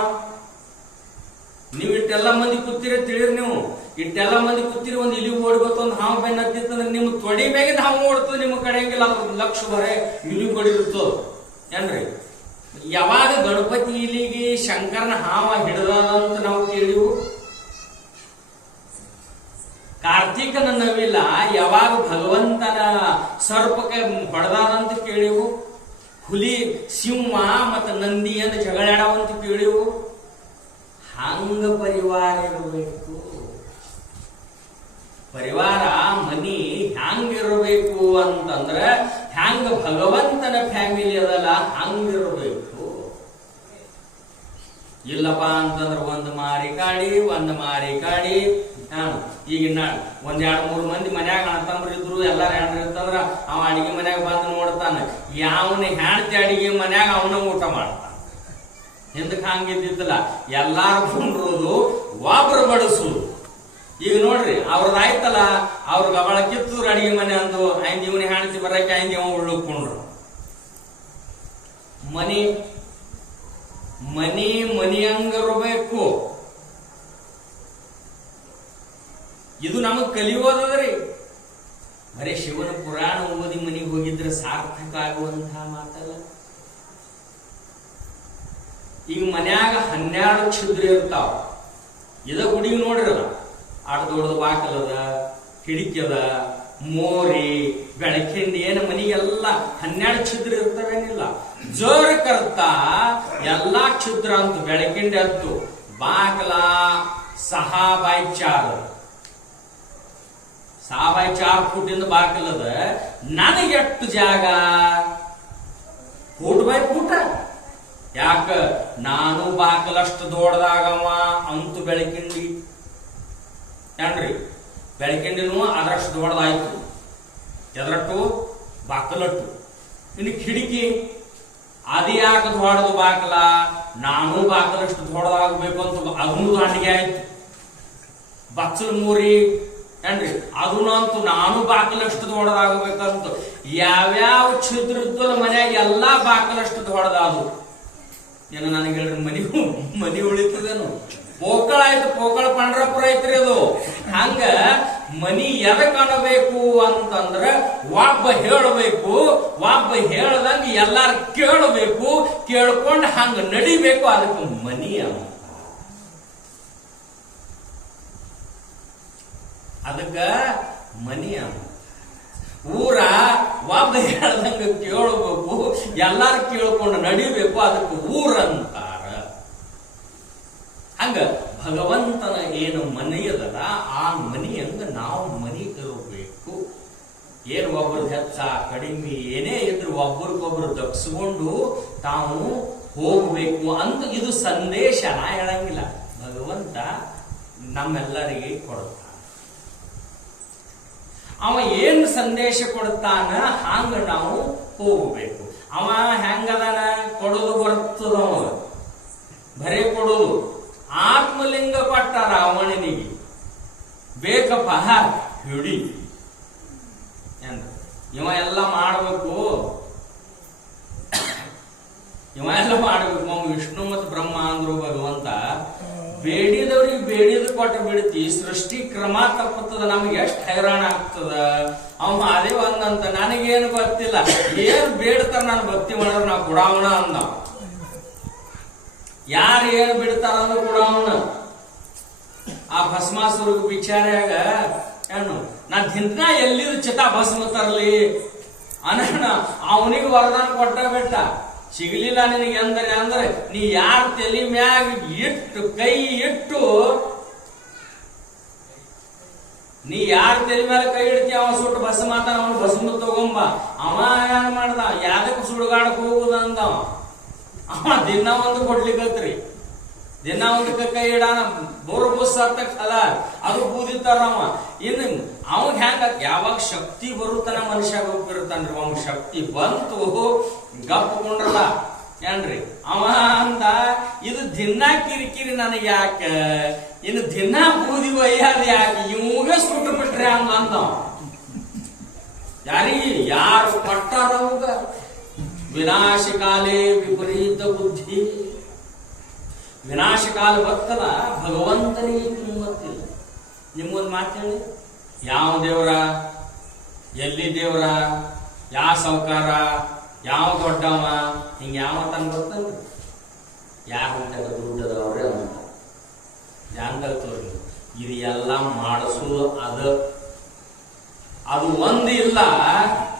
ನೀವು ಇಟ್ಟೆಲ್ಲ ಮಂದಿ ಕೂತಿರ ತಿಳಿರಿ, ನೀವು ಇಟ್ಟೆಲ್ಲ ಮಂದಿ ಕೂತಿರಿ, ಒಂದು ಇಲಿ ಓಡ್ಬೇಕು, ಒಂದು ಹಾವು ಬೆನ್ನ ಹತ್ತಿತ್ತಂದ್ರೆ ನಿಮ್ ತೊಡಿ ಮ್ಯಾಗಿಂದ ಹಾವು ಓಡ್ತದೆ, ನಿಮ್ಗೆ ಕಡೆಯಂಗಿಲ್ಲ. ಅದ್ರ ಲಕ್ಷ ಬರೇ ಇಲಿ ಹೊಡಿರುತ್ತೋ ಏನ್ರಿ? ಯಾವಾಗ ಗಣಪತಿ ಇಲಿಗೆ ಶಂಕರನ ಹಾವ ಹಿಡಿದಂತ ನಾವು ಕೇಳಿವು? ಕಾರ್ತಿಕನ ನವಿಲ ಯಾವಾಗ ಭಗವಂತನ ಸರ್ಪಕ್ಕೆ ಹೊಡೆದಾದಂತ ಕೇಳಿವು? ಹುಲಿ ಸಿಂಹ ಮತ್ತು ನಂದಿಯನ್ನು ಜಗಳಾಡವಂತ ಕೇಳಿವು? ಹಂಗ ಪರಿವಾರ ಇರಬೇಕು. ಪರಿವಾರ ಮನಿ ಹ್ಯಾಂಗಿರ್ಬೇಕು ಅಂತಂದ್ರ ಹ್ಯಾಂಗ ಭಗವಂತನ ಫ್ಯಾಮಿಲಿ ಅದಲ್ಲ ಹಂಗಿರ್ಬೇಕು. ಇಲ್ಲಪ್ಪ ಅಂತಂದ್ರ ಒಂದ್ ಮಾರಿ ಕಾಡಿ ಈಗ ಒಂದ್ 2-3 ಮಂದಿ ಮನ್ಯಾಗ ಅಣ್ಣತಂಬ್ರು ಇದ್ರು, ಎಲ್ಲಾರು ಹೆಣ್ರು ಇರ್ತಂದ್ರ ಅವ ಅಡಿಗೆ ಮನ್ಯಾಗ ಬಂದು ನೋಡ್ತಾನ, ಯಾವನ ಹೆಣ್ತಿ ಅಡಿಗೆ ಮನ್ಯಾಗ ಅವನ ಊಟ ಮಾಡ್ತಾನ. ಹಿಂದಕ್ಕೆ ಹಂಗಿದ್ದಿದ್ದಲ್ಲ, ಎಲ್ಲಾರು ಕುಂಡ್ರೋದು, ಒಬ್ರು ಬಡಿಸುದು. ಈಗ ನೋಡ್ರಿ ಅವ್ರದ್ದಾಯ್ತಲ್ಲ, ಅವ್ರ ಗಬಳ ಕಿತ್ತೂರು ಅಡಿಗೆ ಮನೆ ಅಂದು ಐಂದ್ ಇವನಿ ಹೆಣ್ತಿ ಬರಕ್ಕೆ ಐಂದ್ ಇವ ಉಳ್ಳುಕೊಂಡ್ರು. ಮನಿಯಂಗಿರ್ಬೇಕು. ಇದು ನಮಗ್ ಕಲಿಯೋದ್ರಿ. ಬರೀ ಶಿವನ ಪುರಾಣ ಓದಿ ಮನೆಗೆ ಹೋಗಿದ್ರೆ ಸಾರ್ಥಕ ಆಗುವಂತಹ ಮಾತಲ್ಲ. ಈಗ ಮನ್ಯಾಗ 12 ಛಿದ್ರ ಇರ್ತಾವ. ಇದ ಗುಡಿಗೆ ನೋಡಿರಲ್ಲ, ಆಟ ದೊಡ್ಡದು ಬಾಕಲದ, ಕಿಡಿಕಿ ಅದ, ಮೋರಿ, ಬೆಳಕಿಂಡಿ, ಏನು ಮನಿಗೆಲ್ಲ 12 ಛಿದ್ರ ಇರ್ತಾವೇನಿಲ್ಲ. ಜೋರ ಕರ್ತಾ ಎಲ್ಲಾ ಛಿದ್ರ ಅಂತು, ಬೆಳಕಿಂಡಿ ಅಂತು, ಬಾಕಲ 6x4 ಫೂಟಿಂದ ಬಾಕಲದ. ನನಗೆಷ್ಟು ಜಾಗ? Foot by foot. ಯಾಕ? ನಾನು ಬಾಕಲಷ್ಟು ದೊಡ್ಡದಾಗವ ಅಂತು ಬೆಳಕಿಂಡಿ ಏನ್ರಿ? ಬೆಳಕಿಂಡಿನೂ ಅದರಷ್ಟು ದೊಡ್ಡದಾಯ್ತು. ಎದರಟ್ಟು? ಬಾಕಲಟ್ಟು. ಇನ್ನು ಕಿಡಿಕಿ ಅದು ಯಾಕೆ ದೊಡ್ಡದು ಬಾಕಲ? ನಾನು ಬಾಕಲಷ್ಟು ದೊಡ್ಡದಾಗಬೇಕು ಅಂತ ಅದನ್ನು ದಾಂಡಿಗೆ ಆಯ್ತು. ಬಚ್ಚಲ್ ಮೂರಿ ಏನ್ರಿ? ಅದನ್ನಂತೂ ನಾನು ಬಾಕಲಷ್ಟು ದೊಡ್ಡದಾಗಬೇಕಂತ ಯಾವ್ಯಾವ ಛಿದ್ರ ಇದ್ದಲ್ಲ ಮನ್ಯಾಗ ಎಲ್ಲಾ ಬಾಕಲಷ್ಟು ದೊಡ್ಡದಾದು. ಏನು ನನಗೆ ಹೇಳ್ರಿ, ಮನಿ ಉಳಿತದೇನು? ಪೋಕಳ ಆಯ್ತು, ಪೋಕಳ ಪಂಡ್ರಪುರ ಐತ್ರಿ ಅದು. ಹಂಗ ಮನಿ ಎದಕ್ ಅನ್ನಬೇಕು ಅಂತಂದ್ರ ಒಬ್ಬ ಹೇಳಬೇಕು, ಒಬ್ಬ ಹೇಳ್ದಂಗ ಎಲ್ಲಾರು ಕೇಳಬೇಕು, ಕೇಳ್ಕೊಂಡು ಹಂಗ ನಡಿಬೇಕು. ಅದಕ್ಕೆ ಮನಿ ಅಂತ. ಅದಕ್ಕ ಮನಿ ಅಂತ. ಊರ ಒಬ್ಬ ಹೇಳ್ದಂಗ ಕೇಳಬೇಕು, ಎಲ್ಲಾರು ಕೇಳ್ಕೊಂಡು ನಡಿಬೇಕು, ಅದಕ್ಕೆ ಊರಂತಾರ. ಹಂಗ ಭಗವಂತನ ಏನು ಮನೆಯದಲ್ಲ ಆ ಮನೆಯಂಗ ನಾವು ಮನಿ ಇರಬೇಕು. ಏನು ಒಬ್ರದ್ದು ಹೆಚ್ಚ ಕಡಿಮೆ ಏನೇ ಇದ್ರು ಒಬ್ರಿಗೊಬ್ರು ದಕ್ಸ್ಕೊಂಡು ತಾವು ಹೋಗ್ಬೇಕು ಅಂತ ಇದು ಸಂದೇಶ. ನಾ ಹೇಳಂಗಿಲ್ಲ, ಭಗವಂತ ನಮ್ಮೆಲ್ಲರಿಗೆ ಕೊಡ್ತಾನ. ಅವ ಏನ್ ಸಂದೇಶ ಕೊಡ್ತಾನ ಹಂಗ ನಾವು ಹೋಗಬೇಕು. ಅವ ಹೆಂಗದಾನ? ಕೊಡೋದು ಬರ್ತದವ, ಬರೇ ಕೊಡೋದು. ಆತ್ಮಲಿಂಗ ಕೊಟ್ಟ ರಾವಣನಿಗೆ, ಬೇಕಪ್ಪ ಹಿಡಿ ಎಂದ. ಇವ ಎಲ್ಲ ಮಾಡ್ಬೇಕು, ವಿಷ್ಣು ಮತ್ತು ಬ್ರಹ್ಮ ಅಂದ್ರು ಭಗವಂತ. ಬೇಡಿದವ್ರಿಗೆ ಬೇಡಿದ ಕೊಟ್ಟ ಬಿಡ್ತಿ, ಸೃಷ್ಟಿ ಕ್ರಮ ತಪ್ಪುತ್ತದ, ನಮ್ಗೆ ಎಷ್ಟು ಹೈರಾಣ ಆಗ್ತದ. ಅವ ಅದೇ ಒಂದಂತ, ನನಗೇನು ಗೊತ್ತಿಲ್ಲ, ಏನ್ ಬೇಡ್ತಾರ ನಾನು ಭಕ್ತಿ ಮಾಡಿದ್ರೆ ನಾವು ಕೊಡವನ ಅಂದ. ಯಾರು ಏನು ಬಿಡ್ತಾರ ಅಂದ್ರೂ ಕೊಡವನ. ಆ ಭಸ್ಮಾಸುರ ವಿಚಾರ್ಯಾಗ ಏನು ನಾನ್ ದಿನ ಎಲ್ಲಿದ್ರು ಚಿತಾ ಭಸ್ಮ ತರಲಿ ಅನ್ನ ಅವನಿಗೆ ವರದಾನ ಕೊಟ್ಟ ಬಿಟ್ಟ. ಸಿಗಲಿಲ್ಲ ನಿನಗೆ ಅಂದ್ರೆ ನೀ ಯಾರ ತಲೆ ಮ್ಯಾಗ ಇಟ್ಟು ಕೈ ಇಟ್ಟು, ನೀ ಯಾರ ತಲೆ ಮೇಲೆ ಕೈ ಇಡ್ತಿ ಅವ ಸುಟ್ಟು ಭಸ್ಮ ಮಾತಾನ, ಅವನು ಭಸ್ಮ ತಗೊಂಬ. ಅವ ಏನ್ ಮಾಡ್ದ? ಯಾದಕ್ಕೆ ಸುಡುಗಾಡಕ್ ಹೋಗುದ ಅಂದವ. ಅವ ದಿನ ಒಂದು ಕೊಡ್ಲಿಕ್ಕತ್ರಿ, ದಿನ ಒಂದು ಕೈ ಇಡಾನ. ಬೋರ್ ಬುಸ್ ಅಲ್ಲ ಅದು ಬೂದಿತ್ತಾರವ. ಇನ್ನು ಅವಾಗ ಹೆಂಗ ಯಾವಾಗ ಶಕ್ತಿ ಬರುತ್ತಾನ ಮನುಷ್ಯ ಹೋಗ್ತಿರ್ತಾನ್ರಿ. ಅವ್ ಶಕ್ತಿ ಬಂತು ಗಪ್ಪಕೊಂಡ್ರಲ್ಲ, ಏನ್ರಿ ಅವ ಅಂದ ಇದು ದಿನ ಕಿರಿಕಿರಿ ನನಗೆ ಯಾಕ, ಇನ್ನು ದಿನ ಬೂದಿ ಒಯ್ಯಾದ ಯಾಕೆ, ಇವಾಗ ಸುಟ್ಟು ಬಿಟ್ರೆ ಅಂದ. ಯಾರಿಗೆ ಯಾರು ಕೊಟ್ಟಾರವಾಗ ವಿನಾಶಕಾಲೇ ವಿಪರೀತ ಬುದ್ಧಿ. ವಿನಾಶಕಾಲ ಬರ್ತದ, ಭಗವಂತನಿಗೆ ಕಿಮ್ಮತ್ತಿಲ್ಲ. ನಿಮ್ಗೊಂದು ಮಾತು ಹೇಳಿ, ಯಾವ ದೇವರ, ಎಲ್ಲಿ ದೇವರ, ಯಾವ ಸಾವುಕಾರ, ಯಾವ ದೊಡ್ಡವ, ಹಿಂಗ ಯಾವ ತನ್ ಗೊತ್ತಲ್ರಿ, ಯಾರು ದುಡ್ಡದವ್ರೆ ಅಂತ ಜಾನ್ದಾಗ ತೋರಿ. ಇದು ಎಲ್ಲ ಮಾಡಿಸೋದು ಅದು ಒಂದಿಲ್ಲ,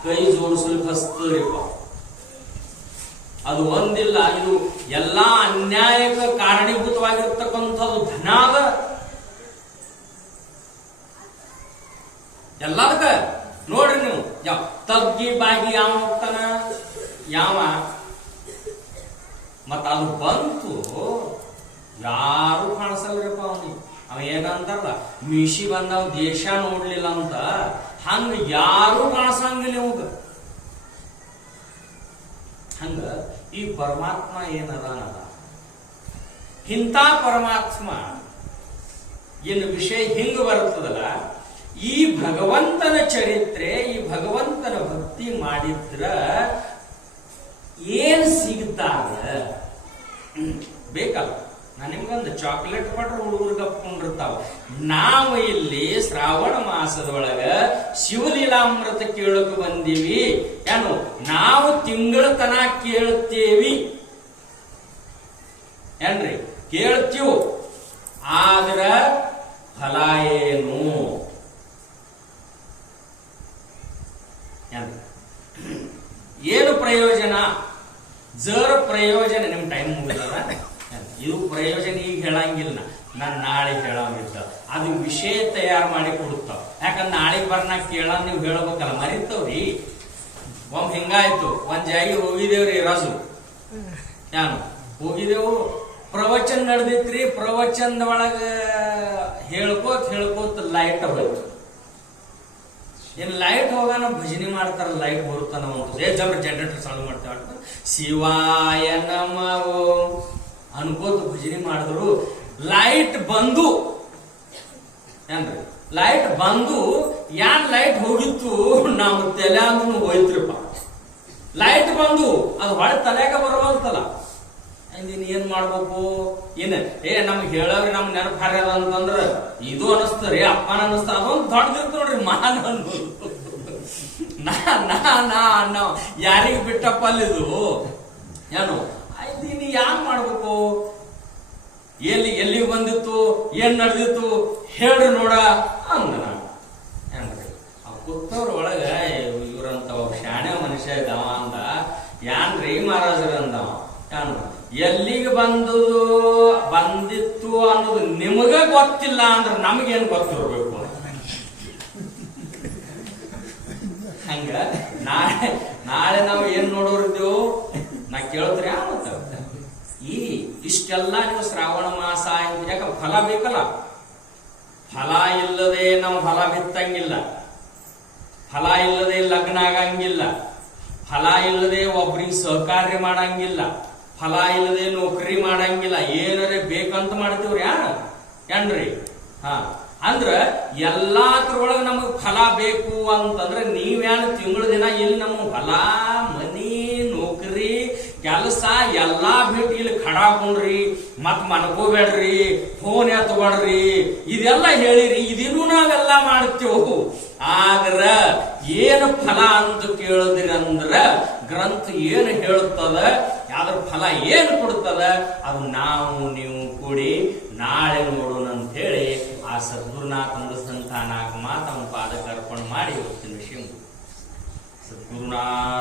ಕೈ ಜೋಡಿಸ್ಲಿಕ್ಕೆ ಹಸ್ತರಿಪ್ಪ. ಅದು ಒಂದಿಲ್ಲ, ಇದು ಎಲ್ಲಾ ಅನ್ಯಾಯಕ್ಕೆ ಕಾರಣೀಭೂತವಾಗಿರ್ತಕ್ಕಂಥದ್ದು ಧನ ಅದ. ಎಲ್ಲದಕ್ಕ ನೋಡ್ರಿ ನೀವು, ತಗ್ಗಿ ಬಾಗಿ ಯಾವ ಹೋಗ್ತಾನ, ಯಾವ ಮತ್ತ ಅದು ಬಂತು ಯಾರು ಕಾಣಿಸಲ್ರಿಪ್ಪ ಅವನಿಗೆ. ಅವ ಏನಂತಾರಲ್ಲ, ಮೀಶಿ ಬಂದವ ದೇಶ ನೋಡ್ಲಿಲ್ಲ ಅಂತ, ಹಂಗ ಯಾರು ಕಾಣಿಸಂಗಿಲ್ಲ ಇವಾಗ. ಹಂಗ ಈ ಪರಮಾತ್ಮ ಏನದಾನದ, ಇಂಥ ಪರಮಾತ್ಮ ಏನು ವಿಷಯ ಹಿಂಗ ಬರ್ತದಲ್ಲ, ಈ ಭಗವಂತನ ಚರಿತ್ರೆ, ಈ ಭಗವಂತನ ಭಕ್ತಿ ಮಾಡಿದ್ರ ಏನ್ ಸಿಗ್ತಾಗ ಬೇಕಲ್ಲ. ನಾನು ನಿಮ್ಗೊಂದು ಚಾಕ್ಲೇಟ್ ಕೊಟ್ರೆ ಹುಡುಗರಿಗೆ ಅಪ್ಕೊಂಡಿರ್ತಾವ. ನಾವು ಇಲ್ಲಿ ಶ್ರಾವಣ ಮಾಸದೊಳಗ ಶಿವಲೀಲಾಮೃತ ಕೇಳಕ್ ಬಂದೀವಿ. ಏನು ನಾವು ತಿಂಗಳ ತನ ಕೇಳುತ್ತೇವಿ ಏನ್ರಿ, ಕೇಳ್ತೀವ್. ಆದ್ರ ಫಲ ಏನು? ಏನು ಪ್ರಯೋಜನ? ಜರ ಪ್ರಯೋಜನ ನಿಮ್ ಟೈಮ್ ಮುಗಿದದ, ಇದು ಪ್ರಯೋಜನ ಈಗ ಹೇಳಂಗಿಲ್ಲ, ನಾನು ನಾಳೆ ಹೇಳಂಗಿದ್ದ. ಅದು ವಿಷಯ ತಯಾರು ಮಾಡಿ ಕೊಡುತ್ತಾವ. ಯಾಕಂದ್ರೆ ನಾಳೆ ಬರ್ನ ಕೇಳ ನೀವು ಹೇಳ್ಬೇಕಲ್ಲ, ಮರಿತವ್ರಿ. ಹಿಂಗಾಯ್ತು, ಒಂದ್ ಜಾಗಿ ಹೋಗಿದೇವ್ರಿ ರಾಜು, ನಾನು ಹೋಗಿದೇವು, ಪ್ರವಚನ ನಡೆದಿತ್ರಿ. ಪ್ರವಚನದ ಒಳಗ ಹೇಳ್ಕೋತ ಲೈಟ್ ಹೋಯ್ತು. ಏನ್ ಲೈಟ್ ಹೋಗಾನ ಭಜನೆ ಮಾಡ್ತಾರ, ಲೈಟ್ ಬರುತ್ತಾನ ಜಬ್ರ ಜನರೇಟರ್ ಚಾಲು ಮಾಡ್ತಾವ. ಶಿವಾಯ ನಮೋ ಅನ್ಕೋತ ಭಜನೆ ಮಾಡಿದ್ರು. ಲೈಟ್ ಬಂದು ಏನ್ರಿ, ಲೈಟ್ ಬಂದು ಯಾನ್ ಲೈಟ್ ಹೋಗಿತ್ತು, ನಮ್ಮ ತಲೆ ಅಂದ್ರೂ ಹೋಯ್ತ್ರಿಪ್ಪ. ಲೈಟ್ ಬಂದು ಅದು ಹೊಳೆ ತಲೆಗ ಬರುವಂತಲ್ಲ. ನೀನ್ ಏನ್ ಮಾಡ್ಬೇಕು, ಏನ್ ನಮ್ಗೆ ಹೇಳವ್ರಿ ನಮ್ ನೆನಪು ಹಾರ್ಯದ ಅಂತಂದ್ರ ಇದು ಅನಸ್ತರಿ, ಅಪ್ಪನ ಅನಸ್ತ. ಅದೊಂದು ದೊಡ್ಡದಿರ್ತ ನೋಡ್ರಿ, ಮಾನ ಅನ್ನೋದು. ನಾ ಯಾರಿಗ ಬಿಟ್ಟಪ್ಪ ಅಲ್ಲಿದು ಏನು ನೀನು ಯಾನ್ ಮಾಡ್ಬೇಕು, ಎಲ್ಲಿಗೆ ಬಂದಿತ್ತು, ಏನ್ ನಡೆದಿತ್ತು ಹೇಳ್ರಿ ನೋಡ ಅಂದ. ಏನ್ರಿ ಆ ಕೂತವ್ರ ಒಳಗ ಇವ್ರಂತ ಶಾಣೆ ಮನುಷ್ಯ ಇದ್ದಾವ ಅಂದ. ಯಾನ್ರಿ ಮಹಾರಾಜರ ಅಂದವ. ಯಾನು ಎಲ್ಲಿಗೆ ಬಂದಿತ್ತು ಅನ್ನೋದು ನಿಮಗ ಗೊತ್ತಿಲ್ಲ ಅಂದ್ರೆ ನಮಗೇನು ಗೊತ್ತಿರ್ಬೇಕು. ಹಂಗ ನಾಳೆ ನಾವು ಏನ್ ನೋಡೋರಿದ್ದೇವು, ನಾ ಕೇಳ್ತೀರಿ ಮತ್ತ ಇಷ್ಟೆಲ್ಲ ನೀವು ಶ್ರಾವಣ ಮಾಸ ಯಾಕ ಫಲ ಬೇಕಲ್ಲ. ಫಲ ಇಲ್ಲದೆ ನಾವು ಫಲ ಬಿತ್ತಂಗಿಲ್ಲ, ಫಲ ಇಲ್ಲದೆ ಲಗ್ನ ಆಗಂಗಿಲ್ಲ, ಫಲ ಇಲ್ಲದೆ ಒಬ್ರಿಗೆ ಸಹಕಾರ್ಯ ಮಾಡಂಗಿಲ್ಲ, ಫಲ ಇಲ್ಲದೆ ನೌಕರಿ ಮಾಡಂಗಿಲ್ಲ. ಏನಾರೇ ಬೇಕಂತ ಮಾಡ್ತೀವ್ರಿ ಏನ್ರಿ. ಅಂದ್ರ ಎಲ್ಲಾದ್ರೊಳಗ ನಮಗ್ ಫಲ ಬೇಕು ಅಂತಂದ್ರೆ ನೀವ್ಯಾನು ತಿಂಗಳ ದಿನ ಇಲ್ಲಿ ನಮಗ್ ಹೊಲ ಮನಿ ನೌಕರಿ ಕೆಲಸ ಎಲ್ಲಾ ಬಿಟ್ಟು ಇಲ್ಲಿ ಖಡಾಕೊಂಡ್ರಿ, ಮತ್ ಮನ್ಕೋಬೇಡ್ರಿ, ಫೋನ್ ಎತ್ತಬೇಡ್ರಿ, ಇದೆಲ್ಲ ಹೇಳಿರಿ. ಇದನ್ನು ನಾವೆಲ್ಲ ಮಾಡ್ತೇವು. ಆದ್ರ ಏನು ಫಲ ಅಂತ ಕೇಳಿದ್ರಿ ಅಂದ್ರ ಗ್ರಂಥ ಏನು ಹೇಳುತ್ತದ, ಯಾವ್ದ್ರ ಫಲ ಏನು ಕೊಡುತ್ತದ, ಅದು ನಾವು ನೀವು ಕೂಡಿ ನಾಳೆ ನೋಡೋಣ ಅಂತ ಹೇಳಿ ಆ ಸದ್ಗುರುನಾಥ ನುಡಿಸಿದಂತ 4 ಮಾತು ಪಾದಕ್ಕೆ ಅರ್ಪಣೆ ಮಾಡಿ ಇವತ್ತಿನ ವಿಷಯ. ಸದ್ಗುರುನಾಥ